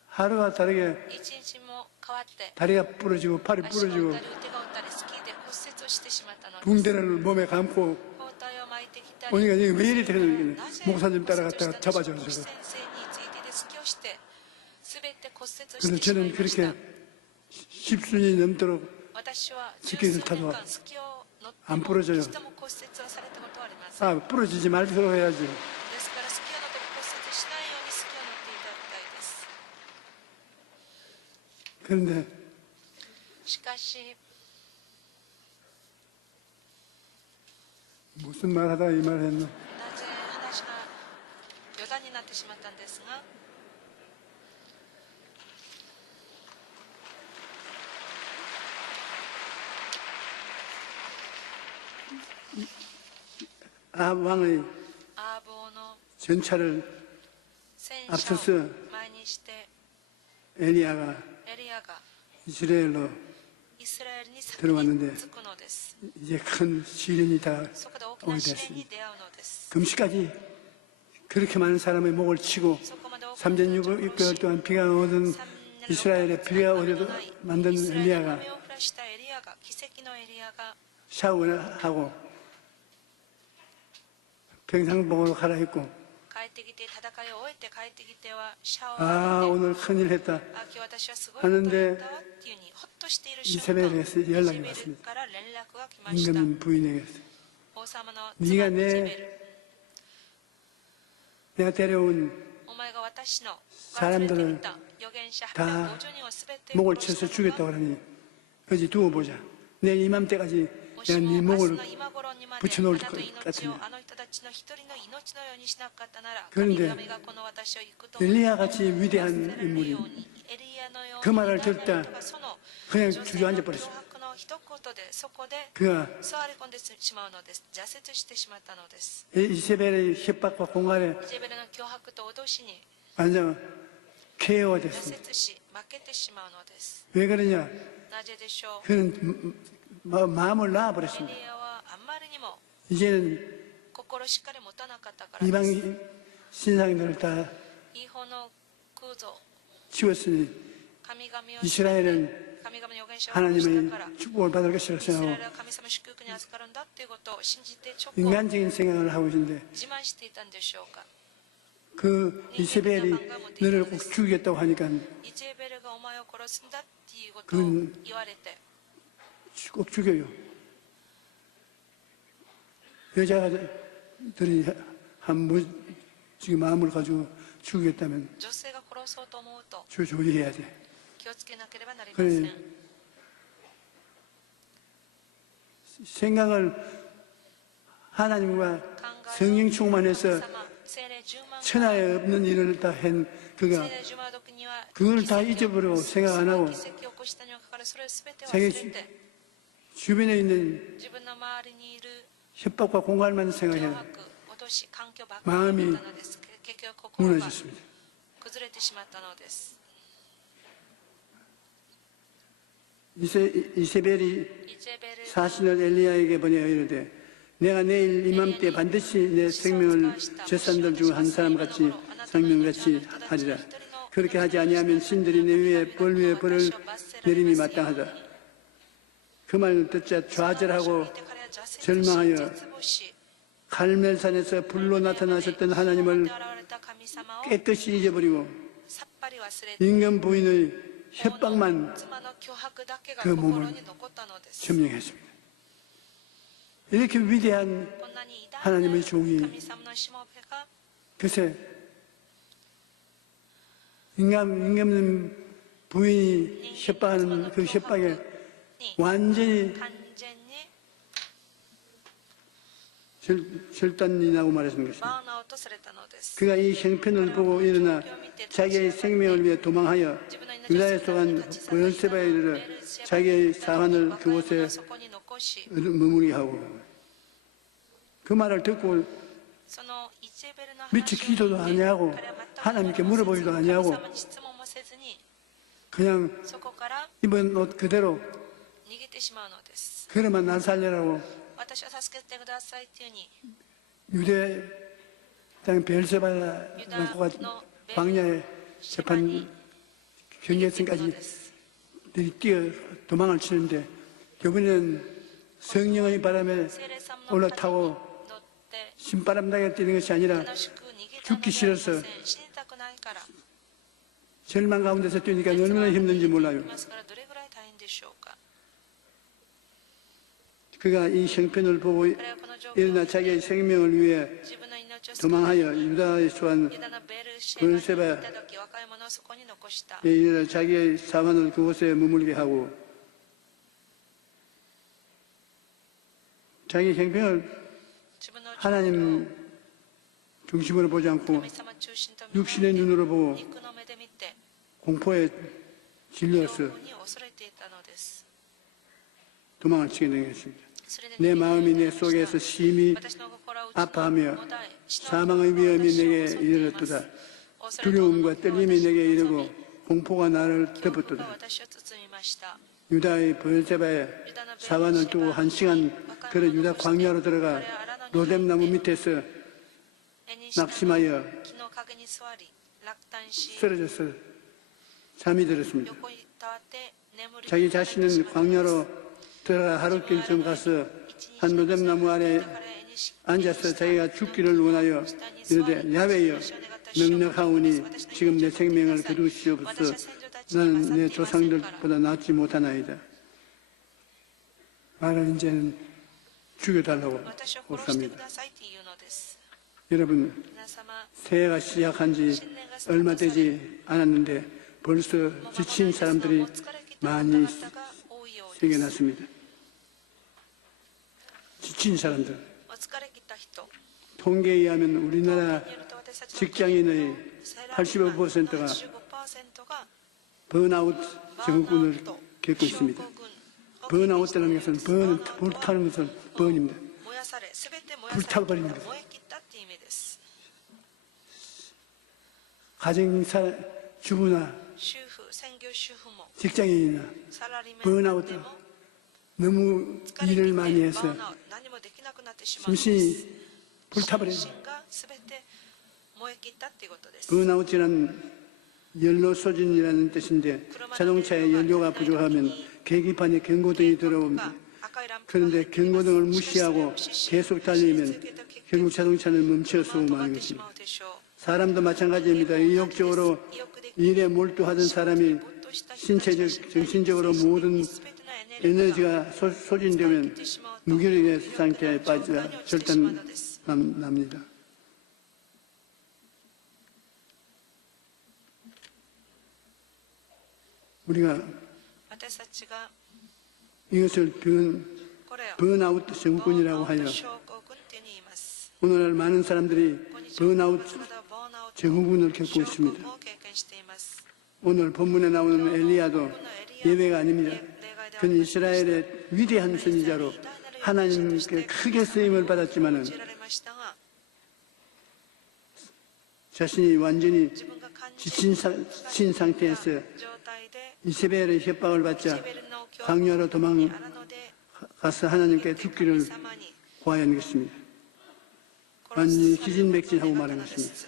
하루가 다르게 다리가 부러지고 팔이 부러지고 붕대를 몸에 감고 오니까 왜 이리 되는 거예요. 목사님 따라갔다가 잡아줘서. 그래서 저는 그렇게 10순이 넘도록 스키를 타도 안 부러져요. 부러지지 말도록 해야지. 그런데 무슨 말 하다가 이 말 했나? 아합 왕의 전차를 앞서서 엘리야가 이스라엘로 들어왔는데 이제 큰 시련이 다 오게 됐습니다. 금시까지 그렇게 많은 사람의 목을 치고 3년 6개월 동안 비가 안 오던 이스라엘에 비가 오려도 만든 엘리야가 샤워를 하고 평상복으로 갈아입고 오늘 큰일 했다 하는데 이세벨에서 연락이 왔습니다. 임금 부인에게서 네가 내가 데려온 사람들을 다 목을 쳐서 죽였다고 하니 어디 두고 보자. 내일 이맘때까지 내가 네 목을 붙여놓을 것 같으냐. 그런데 엘리야 같이 위대한 인물이 그 말을 듣다 그냥 주저앉아 버렸습니다. 그가 이세벨의 협박과 공갈에 완전 KO됐습니다. 왜 그러냐? 그는 마음을 놔버렸습니다. 이제는 이방 신상들을 다 치웠으니 이스라엘은 하나님의 축복을 받을 것이라고 생각하고 인간적인 생각을 하고 있는데 그 이세벨이 너를 꼭 죽이겠다고 하니까 イゼベルがお前を殺すんだっていうことをうん言われて、 꼭 죽여요. 여자들이 지금 마음을 가지고 죽이겠다면 女性が殺そうと思うと 조용해야 돼. 気をつけなければなりません。 그래 생각을 하나님과 성령 충만해서 聖霊充満 천하에 없는 일을 다 한 聖 그가 霊充満の時には 그걸 다 잊어버리고 생각 안 하고 奇跡を起こしたにもかかわらずそれを全て忘 자기 れ 주- て 주변에 있는 自分の周りにいる 협박과 공갈만 脅 생각해 迫、脅し、環境ばっかりだったのです。結局心が 무너졌습니다. 崩れてしまったのです。 이세벨이 イゼベル 사신을 엘리야에게 보내어 이르되 내가 내일 이맘때 반드시 내 생명을 제사장들 중 한 사람같이 생명같이 하리라. 그렇게 하지 아니하면 신들이 내 위에 벌을 내림이 마땅하다. 그 말을 듣자 좌절하고 절망하여 갈멜산에서 불로 나타나셨던 하나님을 깨끗이 잊어버리고 임금 부인의 협박만 그 몸을 점령했습니다. 이렇게 위대한 하나님의 종이 글쎄 임금 부인이 협박하는 그 협박에 완전히 절단이 나고 말하는 것입니다. 그가 이 형편을 보고 일어나 자기의 생명을 위해 도망하여 유다에 속한 보엘세바에 이르러 자기의 사환을 그곳에 머무르게 하고 그 말을 듣고 미처 기도도 아니하고 하나님께 물어보지도 아니하고 그냥 입은 옷 그대로 그러면 날 살려라고 私を助けてくださいっていうに 유대 땅 베엘세바가 광야에 재판 경계선까지 뛰어 도망을 치는데 이번에는 성령의 바람에 올라타고 신바람 나게 뛰는 것이 아니라 죽기 싫어서 절망 가운데서 뛰니까 얼마나 힘든지 몰라요. 그가 이 형편을 보고 일어나 자기의 생명을 위해 도망하여 유다에 속한 보엘세바에 이르러 자기의 사환을 그곳에 머물게 하고 자기 형편을 하나님 중심으로 보지 않고 육신의 눈으로 보고 공포에 질려서 도망을 치게 된 것입니다. 내 마음이 내 속에서 심히 아파하며 사망의 위험이 내게 이르렀도다. 두려움과 떨림이 내게 이르고 공포가 나를 덮었도다. 유다의 보엘세바에 사환을 두고 1시간 걸어 유다 광야로 들어가 로뎀나무 밑에서 낙심하여 쓰러져서 잠이 들었습니다. 자기 자신은 광야로 들어가 하룻길쯤 가서 한 로뎀나무 아래 앉아서 자기가 죽기를 원하여 이르되 야훼여 넉넉하오니 지금 내 생명을 거두시옵소서. 나는 내 조상들보다 낫지 못하나이다. 나를 이제는 죽여달라고 호소합니다. 여러분, 새해가 시작한 지 얼마 되지 않았는데 벌써 지친 사람들이 많이 생겨났습니다. 지친 사람들. 통계에 의하면 우리나라 직장인의 85%가 번아웃 증후군을 겪고 있습니다. 번아웃이라는 것은 불타는 것은 번입니다. 불타버립니다. 주부나 직장인이나 번아웃 너무 일을 많이 해서 심신이 불타버립니다. 번아웃이란 연료소진이라는 뜻인데 자동차에 연료가 부족하면 계기판에 경고등이 들어옵니다. 그런데 경고등을 무시하고 계속 달리면 결국 자동차는 멈춰서 마는 것입니다. 사람도 마찬가지입니다. 의욕적으로 일에 몰두하던 사람이 신체적, 정신적으로 모든 에너지가 소진되면 무기력의 상태에 빠져 절단납니다. 우리가 이것을 번아웃 증후군이라고 하여 오늘날 많은 사람들이 번아웃 증후군을 겪고 있습니다. 오늘 본문에 나오는 엘리야도 예외가 아닙니다. 그는 이스라엘의 위대한 선지자로 하나님께 크게 쓰임을 받았지만은 자신이 완전히 지친 상태에서 이세벨의 협박을 받자 광야로 도망가서 하나님께 죽기를 구하는 것입니다. 완전히 기진맥진하고 말한 것입니다.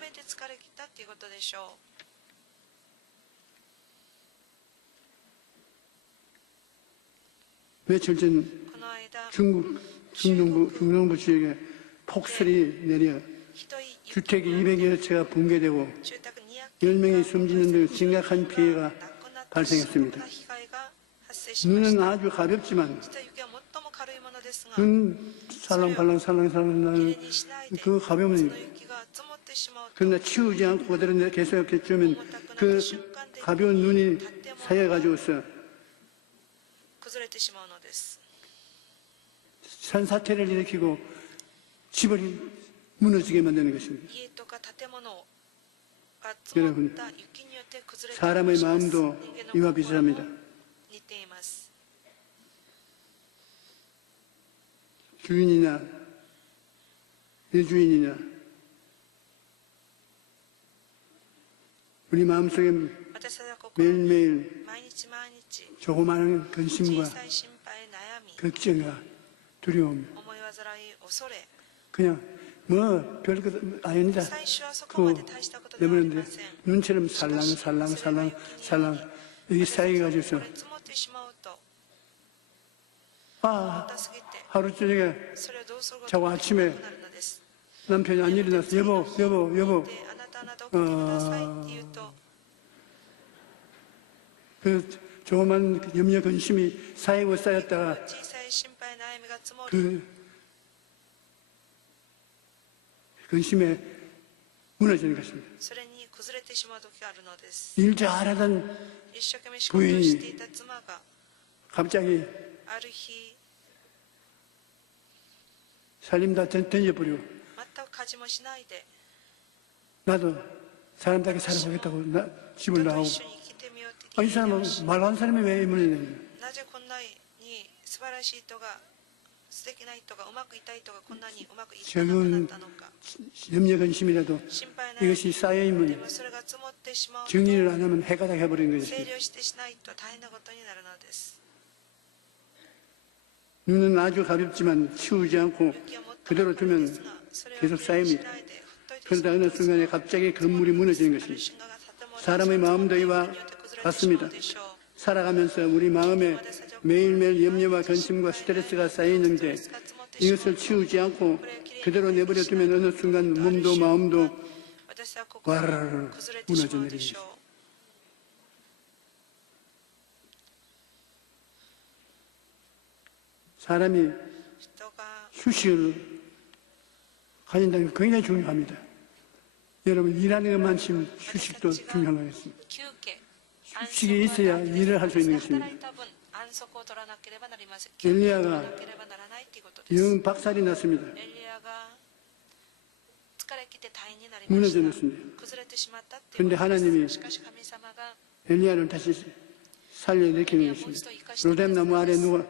며칠 전 중국 중동부 지역에 폭설이 내려 주택이 200여 채가 붕괴되고 10명이 숨지는 등 심각한 피해가 발생했습니다. 눈은 아주 가볍지만 눈 살랑살랑 나는 그 가벼움은 그러나 치우지 않고 그대로 계속 주면 그 가벼운 눈이 쌓여가지고서 산사태를 일으키고 집을 무너지게 만드는 것입니다. 여러분, 사람의 마음도 이와 비슷합니다. 주인이나 여주인이나 우리 마음속에 매일매일 조그마한 근심과 걱정과 두려움, 그냥 뭐 별것 아닙니다. 그거 내버렸는데 눈처럼 살랑 이게 쌓여가지고서 하루 저녁에 자고 아침에 남편이 안 일어나서 여보 그 조그만 염려 근심이 쌓였다가 그 근심에 무너지는 것입니다. 일 잘하던 부인이 갑자기 살림 다 던져버리고 나도 사람답게 살아보겠다고 집을 나오고 이 사람은 말한 사람이 왜 이문을 내냐. 적은 염려 근심이라도 이것이 쌓여있으면 정리를 안 하면 해가 다 해버리는 것입니다. 눈은 아주 가볍지만 치우지 않고 그대로 두면 계속 쌓입니다. 그러다 어느 순간에 갑자기 건물이 무너지는 것입니다. 사람의 마음도 이와 같습니다. 살아가면서 우리 마음에 매일매일 염려와 근심과 스트레스가 쌓이는데 이것을 치우지 않고 그대로 내버려 두면 어느 순간 몸도 마음도 와르르 무너져 내립니다. 사람이 휴식을 가진다는 게 굉장히 중요합니다. 여러분, 일하는 것만큼 휴식도 중요한 거겠습니다. 휴식이 있어야 일을 할 수 있는 것입니다. 엘리야가 영 박살이 났습니다. 무너졌습니다. 그런데 하나님이 엘리야를 다시 살려내키는 것입니다. 로뎀 나무 아래 누워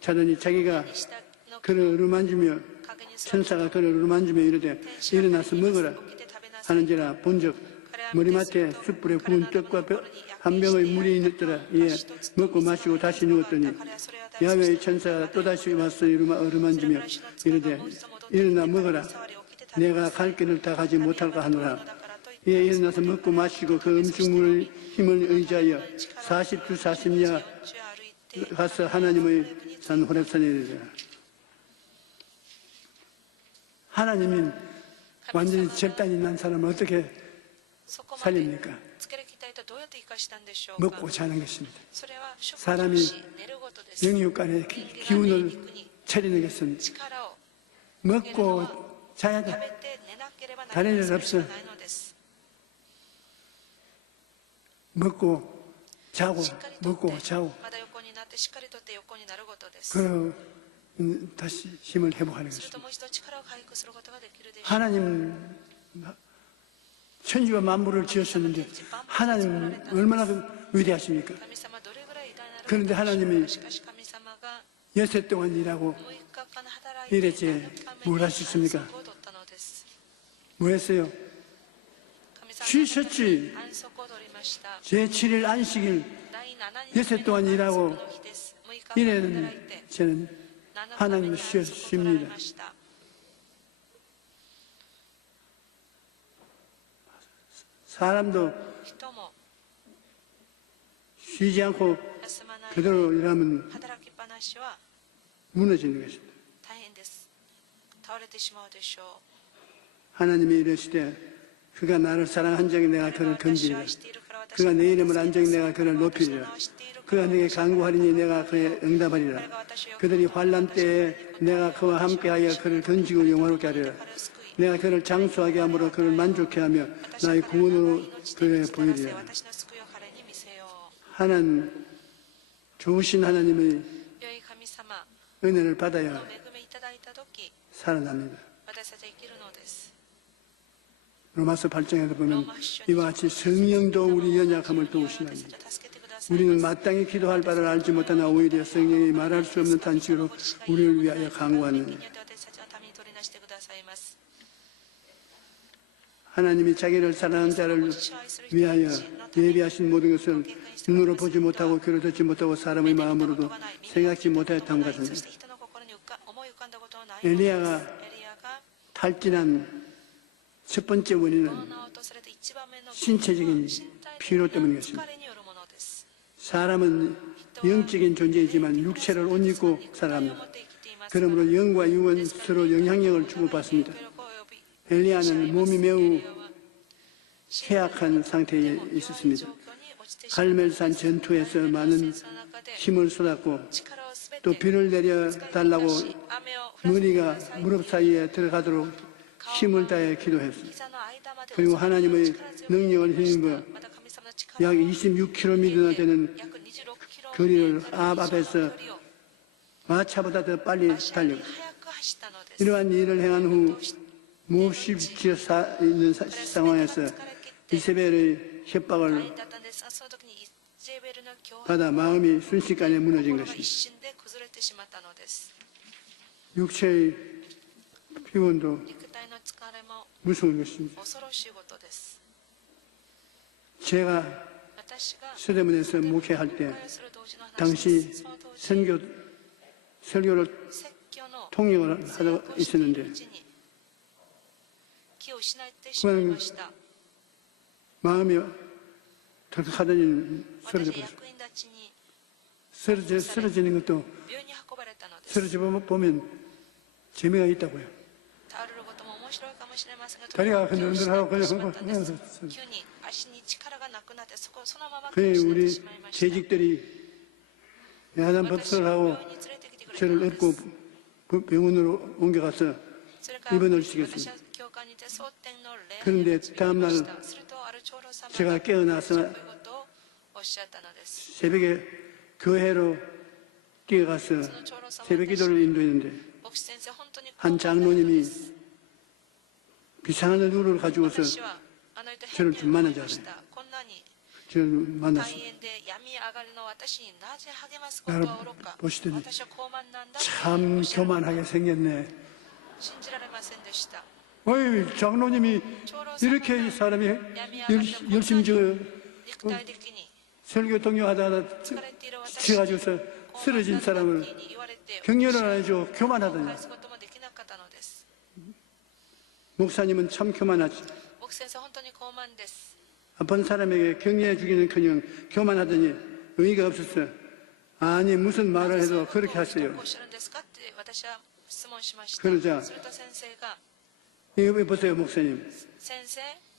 자더니 자기가 그를 어루만지며 천사가 그를 어루만지며 이르되 일어나서 먹으라 하는지라 본즉 머리맡에 숯불에 구운 떡과 한 병의 물이 있더라. 이에 먹고 마시고 다시 누웠더니 야훼의 천사가 또다시 와서 어루만지며 이르되 일어나 먹어라. 내가 갈 길을 다 가지 못할까 하노라. 이에 일어나서 먹고 마시고 그 음식물의 힘을 의지하여 40주 40야 가서 하나님의 산 호렙산에 이르더라. 하나님이 완전히 절단이 난 사람은 어떻게 そこまで 살립니까? つける気体とどうやって生かしたんでしょうか。 먹고 자는 것입니다. それは食 사람이 事をし寝ることです。 영육 간의 기운을 차리는 것은 力を 먹고 자야 食べ 돼. て寝なければなら 다른 ない 일 それしか 없어. ないのです。 먹고 자고 しっかりと 먹고 って 자고 まだ横になってしっかりとって横になることです。 그 다시 힘을 회복하는 すると 것입니다. もう一度力を回復することができるでしょう。 하나님 천지와 만물을 지으셨는데 하나님 얼마나 위대하십니까? 神様どれぐらい偉大なる 그런데 かでしょう 하나님이 か。しかし神様が 여세 동안 일하고 6日間働いて 이랬지 いたために 뭘 하셨습니까? 安息を取ったのです。 뭐 했어요? 神様 쉬셨지. 安息を取りました。 제7일 안식일 第7 여세 동안 일하고 の日です。6日間働い 이래는 て 저는 7日 하나님을 目に安息を取られ 쉬었습니다. ました。 사람도 人も 쉬지 않고 休まない 그대로 일하면 働きっぱなしは 무너지는 것입니다. 大変です。倒れてしまうでしょう。 하나님이 이르시되 그가 나를 사랑한 적이 내가 그를 건지리라. 그가 내 이름을 안 적이 내가 그를 높이리라. 그가 내게 간구하리니 내가 그에 응답하리라. 그들이 환난 때에 내가 그와 함께하여 그를 건지고 영화롭게 하리라. 내가 그를 장수하게 함으로 그를 만족해 하며 나의 구원으로 그에 보이리라. 하나님, 좋으신 하나님의 良い神様 은혜를 の 받아야 恵みいただいたとき、 살아납니다. 私たちは生きるのです。 로마서 8장에도 보면 이와 같이 성령도 우리 연약함을 도우시나니 우리는 마땅히 기도할 바를 알지 못하나 오히려 성령이 말할 수 없는 탄식으로 우리를 위하여 간구하느니 하나님이 자기를 사랑하는 자를 위하여 예비하신 모든 것을 눈으로 보지 못하고 귀로 듣지 못하고 사람의 마음으로도 생각지 못하였다는 것은 엘리야가 탈진한 첫 번째 원인은 신체적인 피로 때문인 것입니다. 사람은 영적인 존재이지만 육체를 옷 입고 살아갑니다. 그러므로 영과 육은 서로 영향력을 주고받습니다. 엘리야는 몸이 매우 쇠약한 상태에 있었습니다. 갈멜산 전투에서 많은 힘을 쏟았고 또 비를 내려 달라고 머리가 무릎 사이에 들어가도록 힘을 다해 기도했습니다. 그리고 하나님의 능력을 힘입어 약 26km나 되는 거리를 앞에서 마차보다 더 빨리 달렸고 이러한 일을 행한 후 몹시 지어 있는 상황에서 이세벨의 협박을 받아 마음이 순식간에 무너진 것입니다. 육체의 피곤도 무서운 것입니다. 제가 서대문에서 목회할 때 당시 설교를 통역을 하고 있었는데 그냥 마음이 덜컥하더니 쓰러지는 것도 쓰러져 보면 재미가 있다고요. 다리가 흔들흔들하고 그냥 그래 우리 재직들이 야단 법석을 하고 저를 업고 병원으로 옮겨가서 입원을 시켰습니다. 그런데 다음날 제가 깨어나서 새벽에 교회로 뛰어가서 새벽 기도를 인도했는데 한 장로님이 비상한 얼굴을 가지고서 저를 좀 만나지 않아요. 저를 만났습니다. 나를 보시더니 참 교만하게 생겼네. 어이, 장로님이 이렇게 사람이 열심히 설교 동요하다가 지어가지고서 쓰러진 사람을 격려를 안 해줘 교만하더니 목사님은 참 교만하지. 아픈 사람에게 격려해 주기는커녕 교만하더니 의의가 없었어. 아니 무슨 말을 해도 그렇게 하세요. 그러자 이거 보세요 목사님.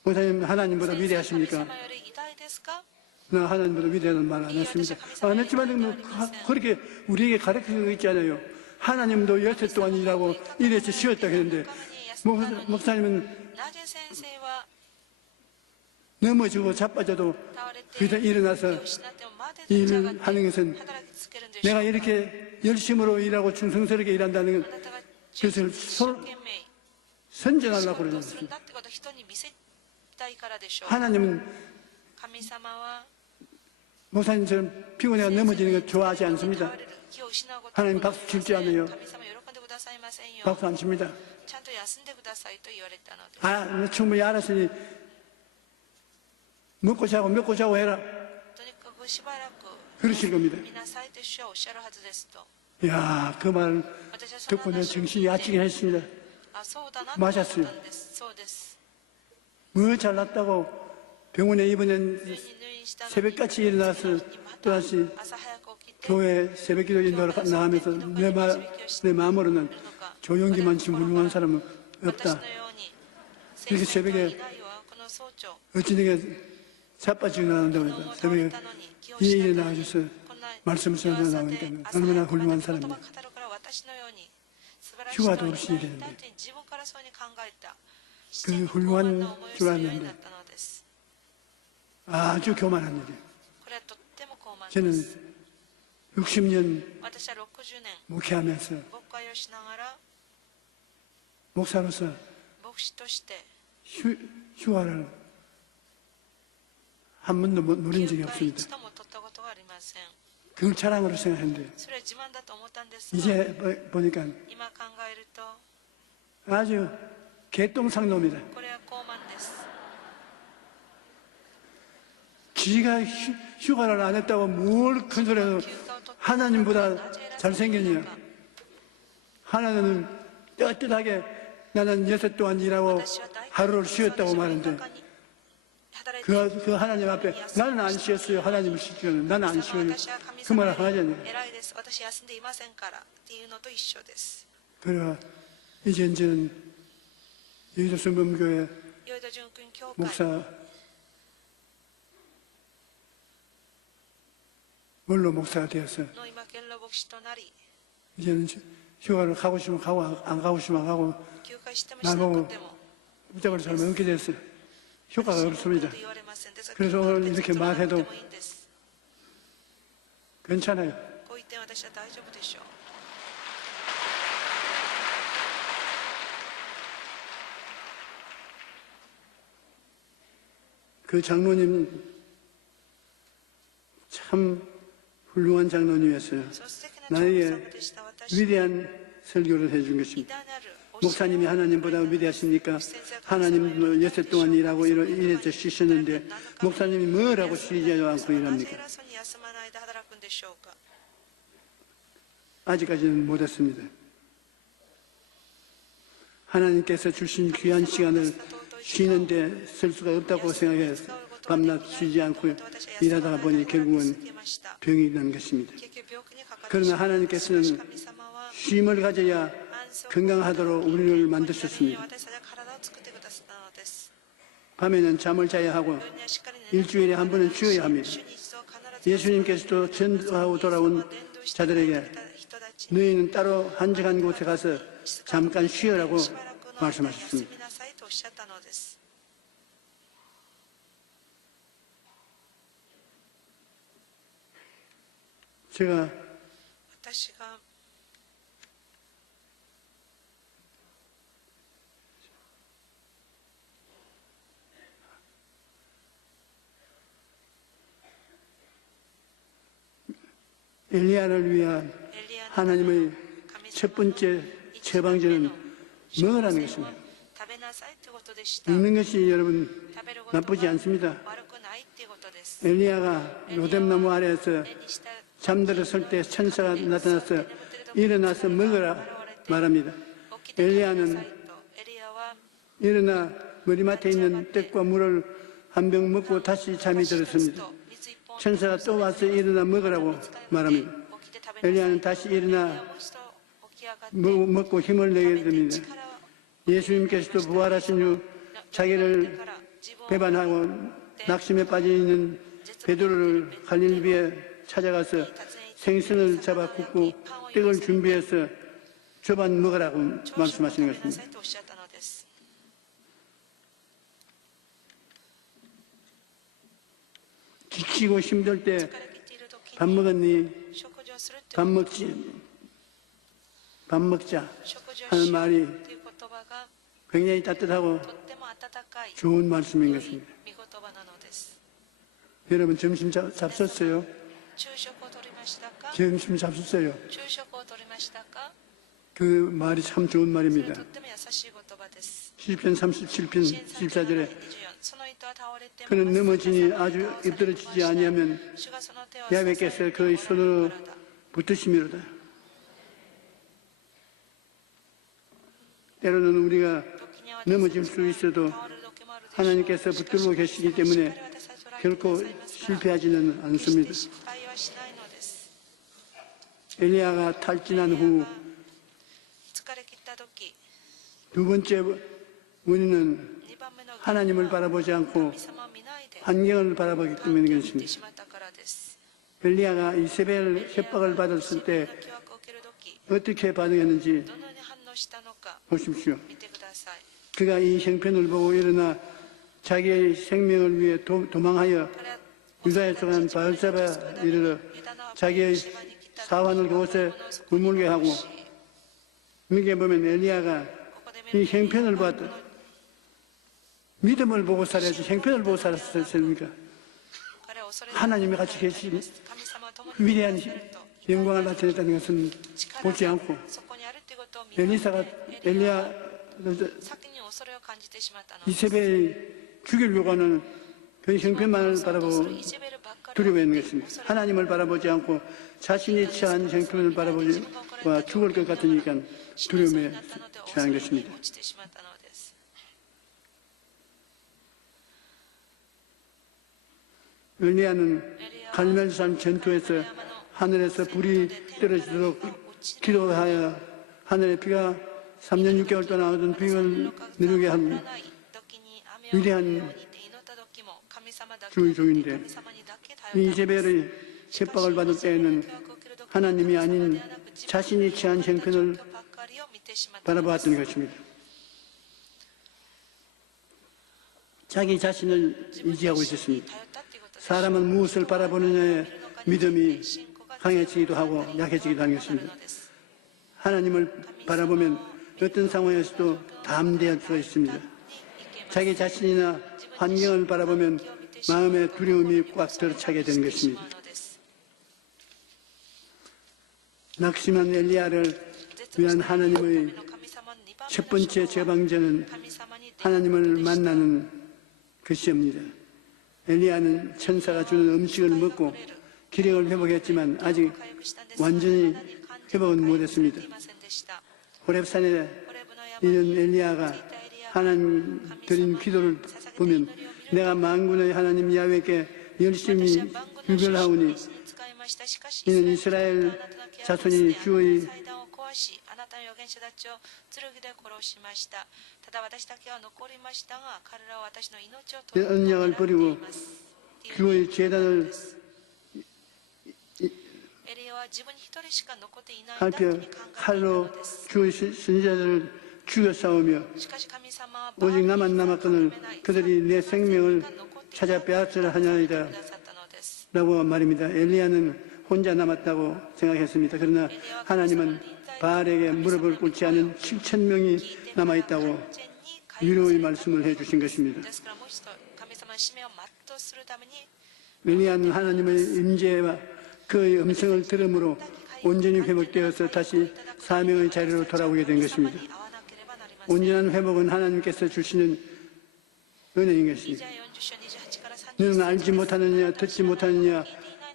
목사님 하나님보다 先生は 위대하십니까? 神様より偉大ですか？ 나 하나님보다 위대하다는 말 안 했습니다. 안 했지만 뭐 그렇게 우리에게 가르치고 있잖아요. 하나님도 열쇠 동안 일하고 이래서 쉬었다 했는데 목사님은 なぜ先生は 넘어지고 자빠져도 倒れて 그래서 일어나서 気を失ってもまで立ち上がって 일하는 것은 働き続けるんでしょう 내가 か？ 이렇게 열심으로 일하고 충성스럽게 일한다는 あなたが 그것을 一生懸命 선전하려고 仕事をする 그러는 んだってことを人に見せたいからでしょう。 하나님은 神様は 목사님처럼 피곤해가 넘어지는 걸 좋아하지 倒 않습니다. れる気を失うことを 하나님 박수 칠 줄 아네요. 神様喜んでくださいませんよ。 박수 안 칩니다. ちゃんと休んでくださいと言われたので 아, 충분히 알았으니 먹고 자고 해라. とにかくしばらく 그러실 겁니다. 見なさいと主はおっしゃるはずですと。 야, 그 말 私はその 듣고 내 話を 정신이 聞い 아찌긴 て 했습니다. あ、そうだなと思ったん 맞았어요. です。そうです。 뭐 잘났다고 병원에 입원한 急に入院したのに 새벽같이 일어나서 또다시 朝早く起きて 교회 새벽 기도 인도로 나가면서 내 마음으로는 조용기만 치 훌륭한 사람은 私 없다. のように 이렇게 先生と 새벽에 以外はこの早朝 어찌 내게 자빠지고 나온다고 子供 해서 を倒れ 새벽에 たのに気を 이 失 일에 ったのに 나와줘서 こんな 말씀을 전해 朝 나오니까 で朝 얼마나 早くま 훌륭한 で言葉 사람이에요. 語るから私のように素晴らしい 휴가도 人 없이 になり 일했는데 たいって自分からそうに考えた 그 훌륭한 思いをす 줄 るように 알았는데 なったのです。 아주 교만한 일이에요. これはとっても高慢で 저는 す。 60년 私は60年 목회하면서 牧会をしながら 목사로서 牧師として 휴가를 한 번도 누린 休 적이 暇 없습니다. 一度も取ったことがありません。 그걸 자랑으로 생각했는데 それは自慢だと思ったんですが 이제 보니까 今考えると 아주 개똥상놈이다. これは高慢です。 지가 휴가를 안 했다고 뭘 큰 소리해서 休暇を取って 하나님보다 잘생겼냐. 하나님은 떳떳하게 나는 6살 동안 일하고 私は大体 하루를 쉬었다고 말하는데 働いている 그 하나님 앞에 나는 안 쉬었어요. 하나님을 쉬기는 나는 안 쉬어요. 私は神 그 様 말을 より 하잖아요. 偉いです。私休んでいませんからっていうのと一緒です。 그래가 이제는 여의도 순범교회 ヨイド純君教会 목사 원로 목사가 되어서 の今堅牢牧師となり 이제는 휴가를 가고 싶으면 가고 안 가고 싶으면 안 가고 休暇してもしなくても 붙잡을 사람은 없게 됐어요. 효과가 私のこと 없습니다. と言われません。ですから 그래서 오늘 別に 이렇게 取らなくて 말해도 もいいんです。 괜찮아요. こう言って私は大丈夫でしょう。 그 장로님 참 훌륭한 장로님이었어요. そう素敵な長 나에게 老様でした。私に 위대한 설교를 해준 偉 것입니다. 大なる教えを 목사님이 하나님보다 위대하시니까 하나님도 여섯 동안 일하고 이래서 쉬셨는데 목사님이 뭐라고 쉬지 않고 なぜ 일합니까? 偉そうに休まないで働くんでしょうか。 아직까지는 못했습니다. 하나님께서 주신 귀한 시간을 쉬는데 쓸 수가 없다고 생각해서 밤낮 쉬지 않고 일하다가 보니 결국은 병이 난 것입니다. 結局病気にかかって 그러나 しまい 하나님께서는 神様は 쉼을 가져야 건강하도록 우리를 만드셨습니다. 私たちは体を作ってくださったのです。 밤에는 잠을 자야 하고 夜にはしっかり寝なきゃ 일주일에 한 번은 쉬어야 합니다. 週に一度必ず 예수님께서도 전도하고 돌아온 자들에게 너희는 따로 한적한 곳에 가서 잠깐 쉬어라고 しばらくの間に休 말씀하셨습니다. みなさいとおっしゃったのです。 제가 私が 엘리야를 위한 エリアの 하나님의 神 첫 様の 번째 처방전은 뭐라는 것입니다. 食べなさいということでした。 먹는 것이 여러분 食べることは 나쁘지 않습니다. 悪くないっていうことです。 엘리야가 로뎀나무 아래에서 目にした 잠들었을 때 천사가 나타나서 일어나서 먹으라 말합니다. 起きて食べな 엘리야는 さいと。エリアは 일어나 머리맡에 있는 떡과 물을 한 병 먹고 다시 잠이 一つ 들었습니다. と水一本 천사가 또 와서 일어나 먹으라고 말합니다. 起きて食べなさい。 엘리야는 다시 일어나 もう一度起き上がって 먹고 힘을 食 내게 べて 됩니다. 力を 예수님께서도 부활하신 후 자기를 배반하고 낙심에 빠져 있는 베드로를 갈릴리에 찾아가서 생선을 잡아 굽고 떡을 준비해서 저반 먹으라고 말씀하시는 것입니다. 지치고 힘들 때 밥 먹었니? 밥 먹자 하는 말이 굉장히 따뜻하고 좋은 말씀인 것입니다. 여러분 점심 잡섰어요? 점심 잡섰어요? 그 말이 참 좋은 말입니다. 시편 37편 14절에 그는 넘어지니 아주 엎드러지지 아니하면 야훼께서 그의 손으로 붙드시미로다. 때로는 우리가 넘어질 수 있어도 하나님께서 붙들고 계시기 때문에 결코 실패하지는 않습니다. 엘리야가 탈진한 후 두 번째 원인은 하나님을 바라보지 않고 환경을 바라보기 때문인 것입니다. 엘리야가 이세벨 협박을 받았을 때 어떻게 반응했는지 보십시오. 그가 이 형편을 보고 일어나 자기의 생명을 위해 도망하여 유다에 속한 바알세바에 이르러 자기의 사환을 그곳에 머물게 하고, 여기에 보면 엘리야가 이 형편을 봤다. 믿음을 보고 살아야지 형편을 보고 살았습니까? 하나님이 같이 계신 위대한 영광을 나타냈다는 것은 보지 않고 엘리야를 이세벨이 죽이려고 하는 그 형편만을 바라보고 두려워하는 것입니다. 하나님을 바라보지 않고 자신이 처한 형편을 바라보고 죽을 것 같으니까 두려움에 처한 것입니다. 엘리야는 갈멜산 전투에서 하늘에서 불이 떨어지도록 기도하여 하늘에 비가 3년 6개월 동안 얻은 비를 내리게 한 위대한 주의 종인데, 이 이세벨의 협박을 받을 때에는 하나님이 아닌 자신이 취한 형편을 바라보았던 것입니다. 자기 자신을 의지하고 있었습니다. 사람은 무엇을 바라보느냐에 믿음이 강해지기도 하고 약해지기도 하는 것입니다. 하나님을 바라보면 어떤 상황에서도 담대할 수가 있습니다. 자기 자신이나 환경을 바라보면 마음의 두려움이 꽉 들어차게 되는 것입니다. 낙심한 엘리야를 위한 하나님의 첫 번째 제방전은 하나님을 만나는 것이옵니다. 엘리야는 천사가 주는 음식을 먹고 기력을 회복했지만 아직 완전히 회복은 못했습니다. 호렙산에 있는 엘리야가 하나님 드린 기도를 보면 내가 만군의 하나님 야훼께 열심히 유별하오니 이는 이스라엘 자손이 주의 언약을 버리고 주의 제단을 살펴 칼로 주의 선지자들을 죽여 싸우며 오직 나만 남았거늘 그들이 내 생명을 찾아 빼앗으려 하냐이다 라고 말입니다. 엘리야는 혼자 남았다고 생각했습니다. 그러나 하나님은 바알에게 무릎을 꿇지 않은 7,000명이 남아있다고 위로의 말씀을 해주신 것입니다. 엘리야는 하나님의 임재와 그의 음성을 들음으로 온전히 회복되어서 다시 사명의 자리로 돌아오게 된 것입니다. 온전한 회복은 하나님께서 주시는 은혜인 것입니다. 너는 알지 못하느냐 듣지 못하느냐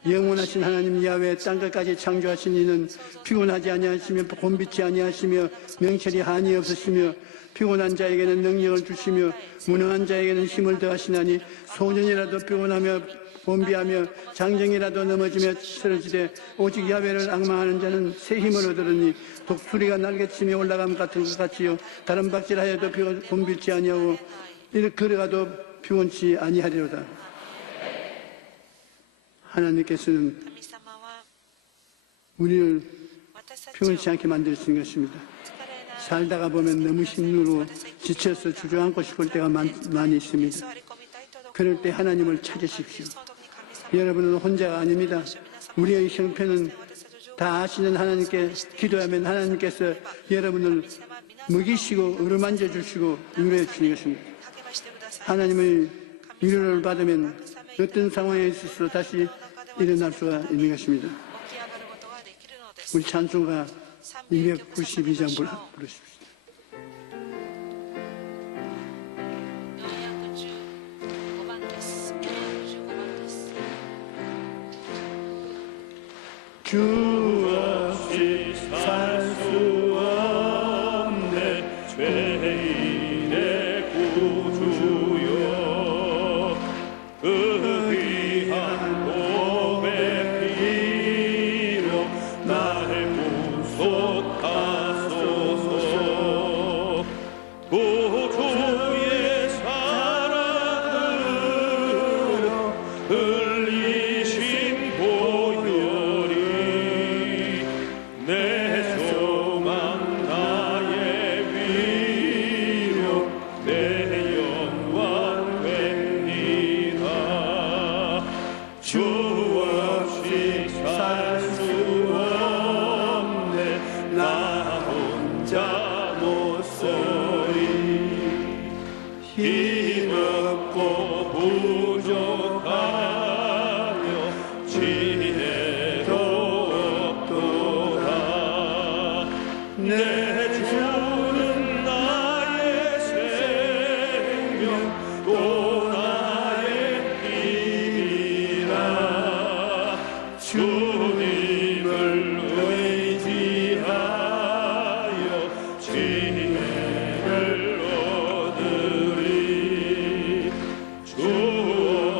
영원하신 하나님 야훼 땅끝까지 창조하신 이는 피곤하지 아니하시며 곤비치 아니하시며 명철이 한이 없으시며 피곤한 자에게는 능력을 주시며 무능한 자에게는 힘을 더하시나니 소년이라도 피곤하며 곤비하며 장정이라도 넘어지며 쓰러지되 오직 야훼를 앙망하는 자는 새 힘을 얻으리니 독수리가 날개치며 올라감 같은 것 같이요 다른 박질하여도 곤비치 아니하고 이렇게 걸어가도 피곤치 아니하리로다. 하나님께서는 神様は 우리를 私たちを 피곤치 않게 만드시는 것입니다. 疲れない 살다가 보면 너무 힘들고 지쳐서 주저앉고 싶을 때가 많이 있습니다. 座り込みたいと 그럴 때 하나님을 찾으십시오. その時に神様 여러분은 혼자가 아닙니다. 우리의 형편은 다 아시는 하나님께 기도하면 하나님께서 여러분을 먹이시고 어루만져 주시고 위로해 주시는 것입니다. 励ましてください 하나님의 위로를 받으면 어떤 상황에 있어서 다시 일어날 수가 있는 것입니다. 起き上がることができるのです 우리 찬송가 292장 부르십시오. 415番です。415番です。 주 없이 살 수 없네 죄인의 구주여 그 귀한 고백 피로 날 구속하소서 구주의 사랑으로 흘리신 보혈이 내 소망 나의 위로 내 영광 됩니다 주 없이 살 수 없네 나 혼자 못 서리 힘없고 부족하며 지혜도 없도다 내 주는 나의 생명 또 나의 힘이라 주님을 의지하여 지혜를 얻으리 주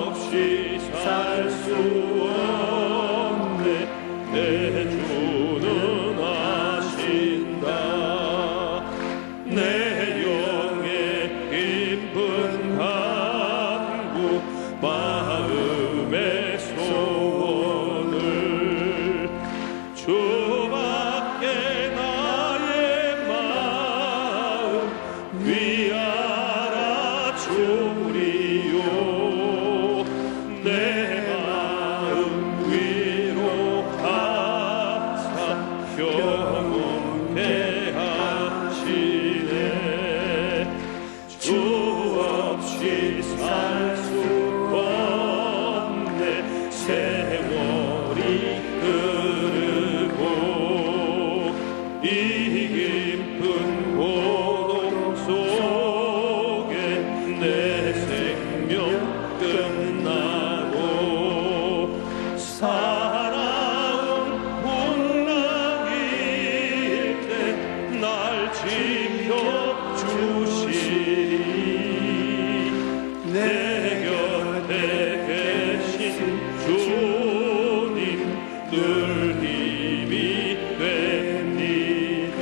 없이 살 수 없네 내 주는 아신다 내 영의 깊은 간구 마음의 소원을 주밖에 나의 마음 위하라 주리요 내 마음 위로하사 평온케 하시네 주 없이 살 수 없네 세월이 흐르고 이 깊은 고통 속에 내 생명 끝나고 사랑은 풍랑일 때 날 지켜주시리 내 곁에 계신 주님 늘 힘이 됩니다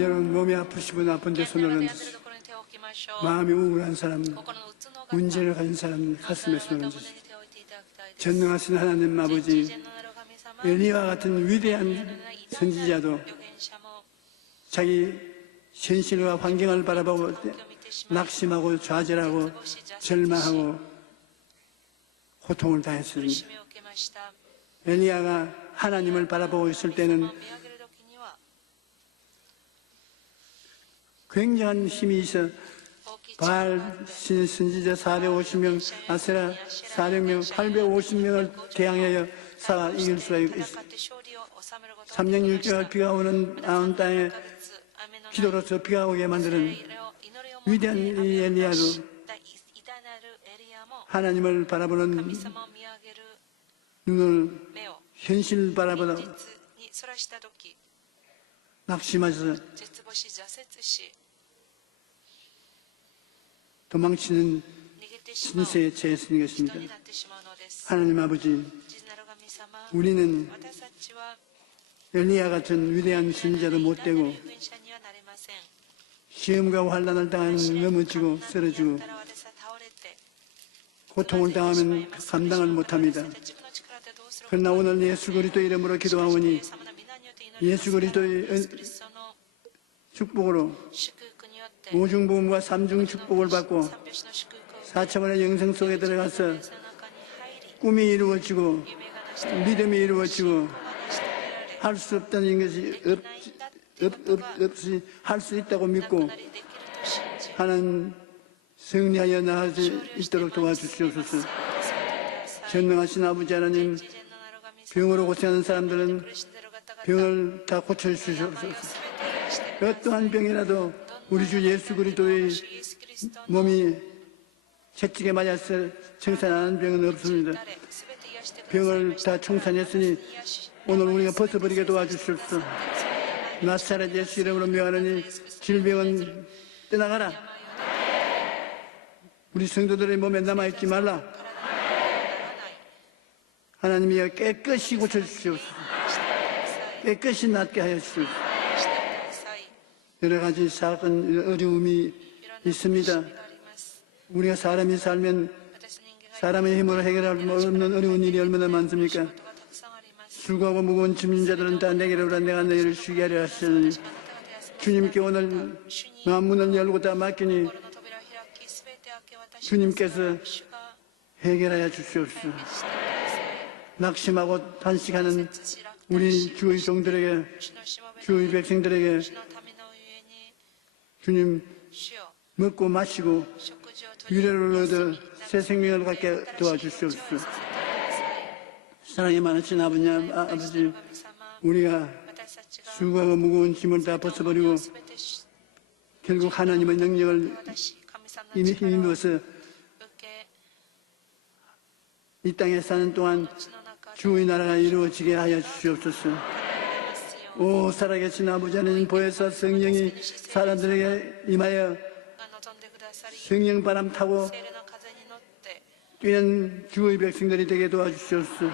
여러분 몸이 아프시고 나쁜 데 손을 얹으시고 마음이 우울한 사람, 문제를 가진 사람 가슴에 손을 얹으시고 전능하신 하나님 아버지 엘리야와 같은 위대한 선지자도 자기 현실과 환경을 바라보고 낙심하고 좌절하고 절망하고 고통을 당했습니다. 엘리야가 하나님을 바라보고 있을 때는 굉장한 힘이 있어 바알 선지자 450명, 아세라 400명, 850명을 대항하여 싸워 이길 수가 있습니다. 3년 6개월 비가 오는 아온 땅에 기도로서 비가 오게 만드는 위대한 이 엘리야도 하나님을 바라보는 눈을 현실 바라보다 낙심하셔서 도망치는 신세에 처해진 것입니다. 하나님 아버지, 우리는 엘리야 같은 위대한 선지자도 못되고 시험과 환난을 당하면 넘어지고 쓰러지고 고통을 당하면 감당을 못합니다. 그러나 오늘 예수 그리스도 이름으로 기도하오니 예수 그리스도의 축복으로 오중복음과 삼중 축복을 받고 4차원의 영생 속에 들어가서 꿈이 이루어지고 믿음이 이루어지고 할 수 없다는 것이 없이 할 수 있다고 믿고 하는 승리하여 나아갈 수 있도록 도와주시옵소서. 전능하신 아버지 하나님, 병으로 고생하는 사람들은 병을 다 고쳐주시옵소서. 어떠한 병이라도 우리 주 예수 그리스도의 몸이 채찍에 맞아서 청산하는 병은 없습니다. 병을 다 청산했으니 오늘 우리가 벗어버리게 도와주시옵소서. 나사렛 예수 이름으로 명하노니 질병은 떠나가라. 우리 성도들의 몸에 남아있지 말라. 하나님이여 깨끗이 고쳐주시옵소서. 깨끗이 낫게 하여 주시옵소서. 여러 가지 사건, 어려움이 있습니다. 우리가 사람이 살면 사람의 힘으로 해결할 수 없는 어려운 일이 얼마나 많습니까? 수고하고 무거운 짐진 자들은 다 내게로 오라. 내가 너희를 쉬게 하려 하시니 주님께 오늘 마음 문을 열고 다 맡기니 주님께서 해결하여 주시옵소서. 낙심하고 단식하는 우리 주의 종들에게, 주의 백성들에게 주님 먹고 마시고 위로를 얻어 새 생명을 갖게 도와주시옵소서. 사랑이 많으신 아버지, 우리가 수고하고 무거운 짐을 다 벗어버리고 결국 하나님의 능력을 이미 힘입어서 이 땅에 사는 동안 주의 나라가 이루어지게 하여 주시옵소서. 오 살아계신 아버지 하나님, 보혜사 성령이 사람들에게 임하여 성령 바람 타고 뛰는 주의 백성들이 되게 도와주시옵소서.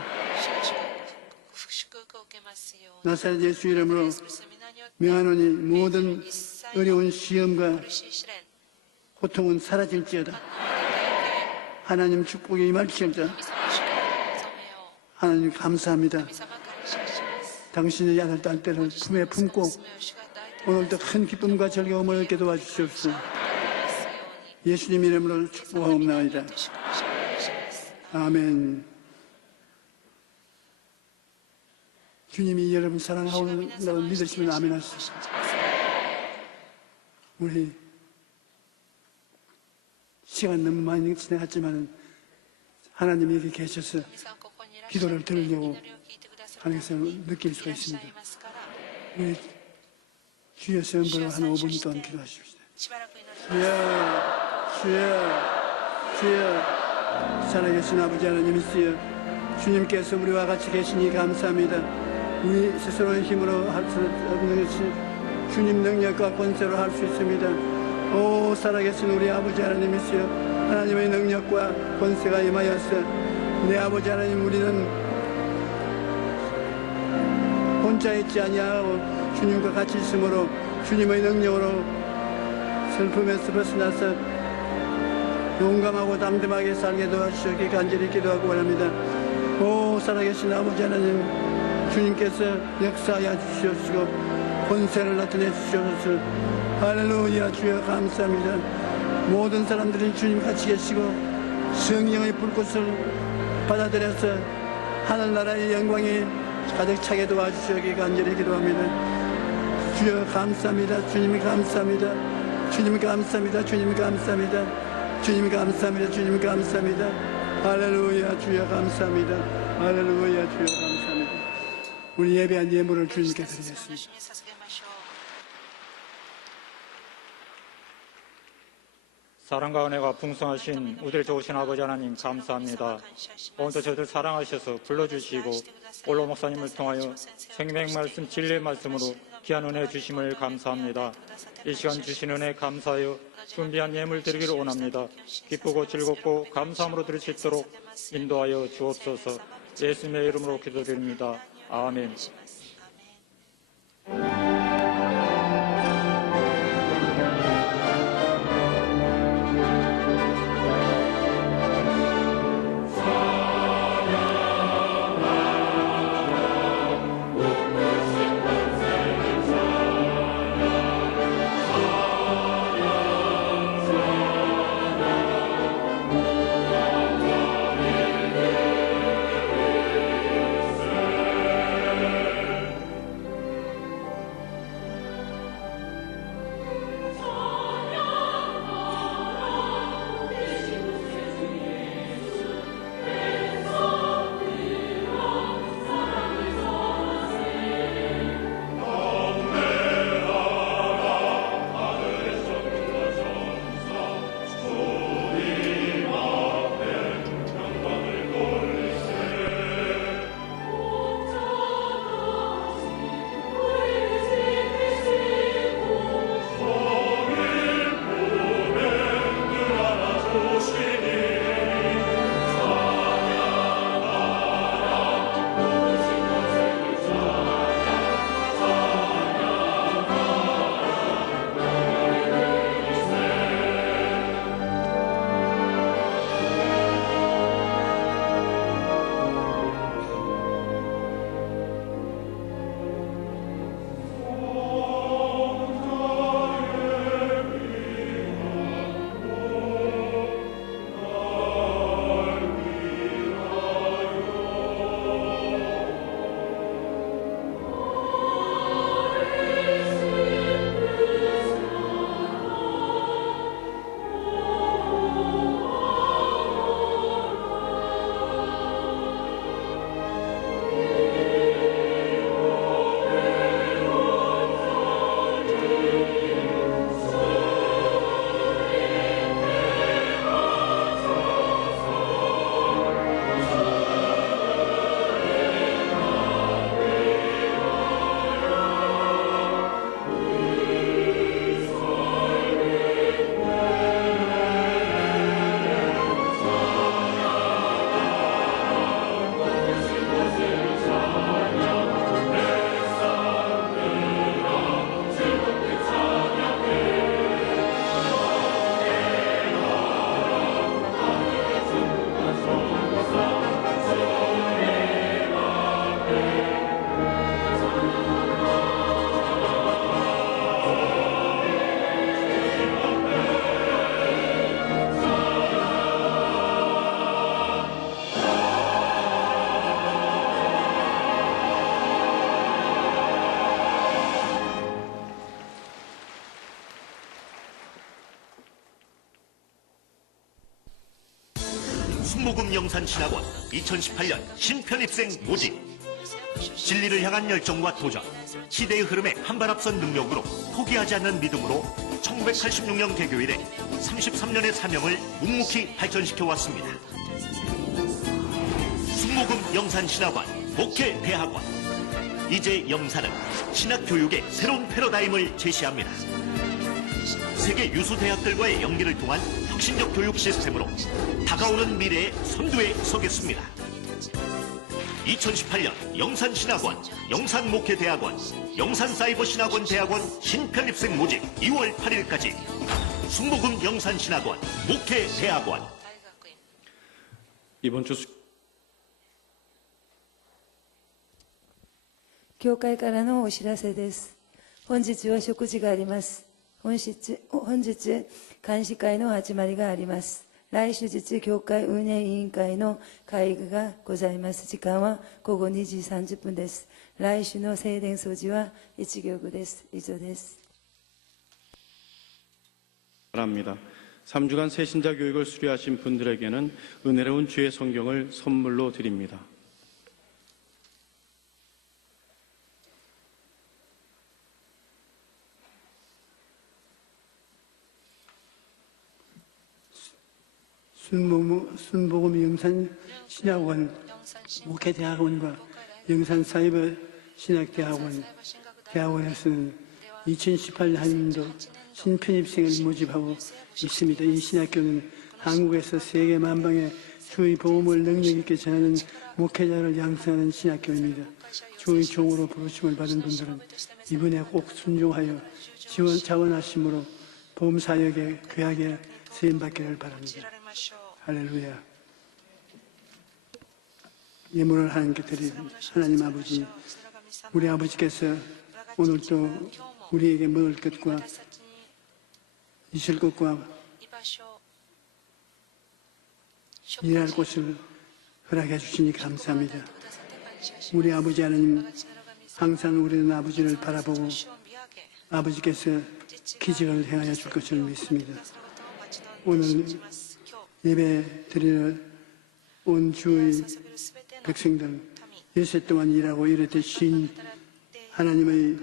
나사렛 예수 이름으로 명하노니 모든 어려운 시험과 고통은 사라질지어다. 하나님 축복이 임할지어다. 하나님 감사합니다. 당신의 아들 딸들을 품에 품고 오늘도 큰 기쁨과 즐거움을 얻게 도와주시옵소서. 예수님 이름으로 축복하옵나이다. 아멘. 주님이 여러분 사랑하온다고 믿으시면 아멘 하시죠. 우리 시간 너무 많이 지나갔지만 하나님이 여기 계셔서 기도를 들으려고 하는 것을 느낄 수가 있습니다. 우리 주여 선보로 한 5분 동안 기도하십시다. 주여 살아계신 아버지 하나님 있으여 주님께서 우리와 같이 계시니 감사합니다. 우리 스스로의 힘으로 할 수 없는 것이 주님 능력과 권세로 할 수 있습니다. 오 살아계신 우리 아버지 하나님 있으여 하나님의 능력과 권세가 임하여서 내 아버지 하나님, 우리는 혼자 있지 아니하고 주님과 같이 있으므로 주님의 능력으로 슬픔에서 벗어나서 용감하고 담대하게 살게 도와주시기 간절히 기도하고 원합니다. 오 살아계신 아버지 하나님, 주님께서 역사하여 주시옵시고 권세를 나타내 주시옵소서. 할렐루야. 주여 감사합니다. 모든 사람들이 주님 같이 계시고 성령의 불꽃을 받아들여서 하늘나라의 영광이 가득 차게 도와주시기 간절히 기도합니다. 주여 감사합니다. 주님 감사합니다. 주님 감사합니다. 주님 감사합니다. 주님 감사합니다. 주님 감사합니다. 할렐루야. 주여 감사합니다. 할렐루야. 주여 감사합니다. 우리 예배한 예물을 주님께 드리겠습니다. 사랑과 은혜가 풍성하신 우리를 좋으신 아버지 하나님 감사합니다. 오늘도 저희들 사랑하셔서 불러주시고 올로 목사님을 통하여 생명 말씀, 진리의 말씀으로 귀한 은혜 주심을 감사합니다. 이 시간 주신 은혜 감사하여 준비한 예물 드리기를 원합니다. 기쁘고 즐겁고 감사함으로 드릴 수 있도록 인도하여 주옵소서. 예수님의 이름으로 기도드립니다. 아멘. 순복음 영산신학원 2018년 신편입생 모집. 진리를 향한 열정과 도전, 시대의 흐름에 한 발 앞선 능력으로 포기하지 않는 믿음으로 1986년 개교 이래 33년의 사명을 묵묵히 발전시켜 왔습니다. 순복음 영산신학원 목회대학원. 이제 영산은 신학교육의 새로운 패러다임을 제시합니다. 세계 유수 대학들과의 연계를 통한 혁신적 교육 시스템으로 다가오는 미래의 선두에 서겠습니다. 2018년 영산신학원, 영산목회대학원, 영산사이버신학원 대학원 신편입생 모집 2월 8일까지 순복음 영산신학원 목회대학원. 이번 주 教会からのお知らせです。本日は食事があります。本日監視会の始まりがあります。来週日教会運営委員会の会議がございます。時間は午後2時30分です。来週の聖殿掃除は1行です。以上です。 바랍니다. 3주간 새신자 교육을 수료하신 분들에게는 은혜로운 주의 성경을 선물로 드립니다. 순복음 영산신학원 목회대학원과 영산사이버신학대학원 대학원에서는 2018년도 신편입생을 모집하고 있습니다. 이 신학교는 한국에서 세계 만방에 주의 복음을 능력 있게 전하는 목회자를 양성하는 신학교입니다. 주의 종으로 부르심을 받은 분들은 이번에 꼭 순종하여 자원하심으로 복음 사역에 귀하게 쓰임받기를 바랍니다. 할렐루야. 예물을 하나님께 드린 하나님 아버지, 우리 아버지께서 오늘도 우리에게 먹을 것과 있을 것과 일할 곳을 허락해 주시니 감사합니다. 우리 아버지 하나님, 항상 우리는 아버지를 바라보고 아버지께서 기적을 행하여 줄 것을 믿습니다. 오늘 예배 드리러 온 주의 백성들, 예세 동안 일하고 이렇게 신 하나님의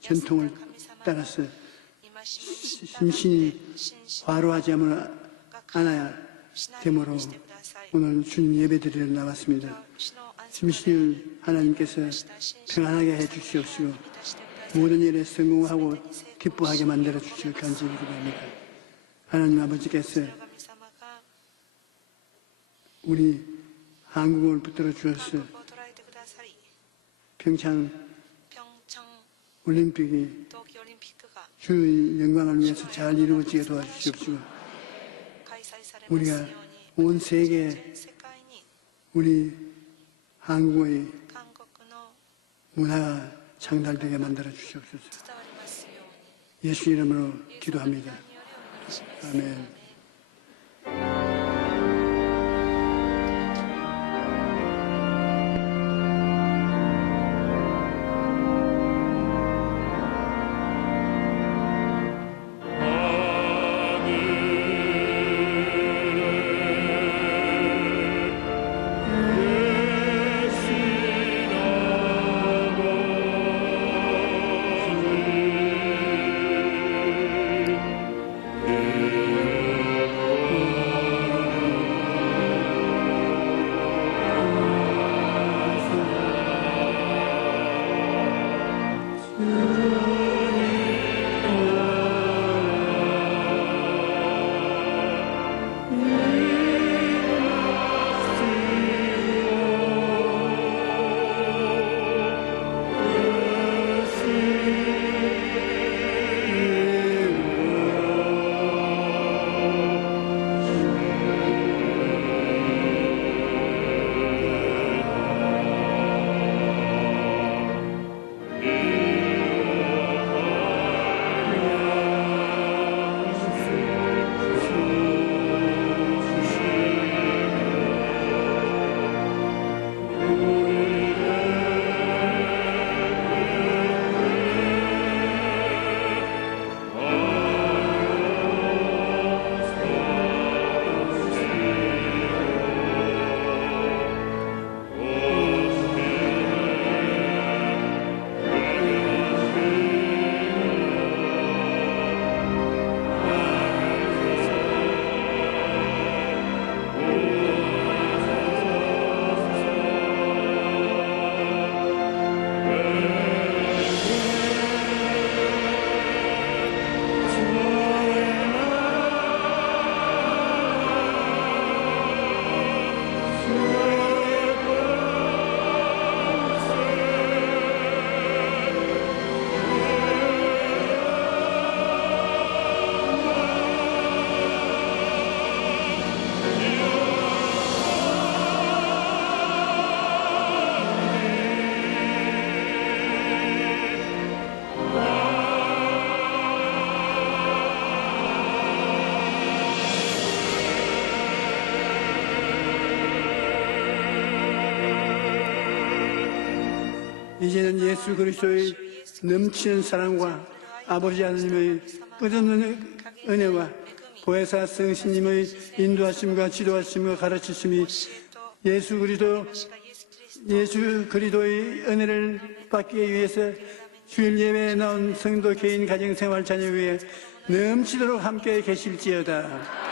전통을 따라서 신신이 화로하지 않아야 되므로 오늘 주님 예배 드리러 나왔습니다. 심신을 하나님께서 평안하게 해 주시옵시고 모든 일에 성공하고 기뻐하게 만들어 주시길 간절히 기도합니다. 하나님 아버지께서 우리 한국을 붙들어 주어서 평창 올림픽이 주의 영광을 위해서 잘 이루어지게 도와주시옵시고 우리가 온 세계 우리 한국의 문화가 창달되게 만들어 주시옵소서. 예수 이름으로 기도합니다. 아멘. 주신 예수 그리스도의 넘치는 사랑과 아버지 하나님의 끝없는 은혜와 보혜사 성신님의 인도하심과 지도하심과 가르치심이 예수 그리스도의 은혜를 받기 위해서 주일 예배에 나온 성도 개인 가정생활 자녀 위에 넘치도록 함께 계실지어다.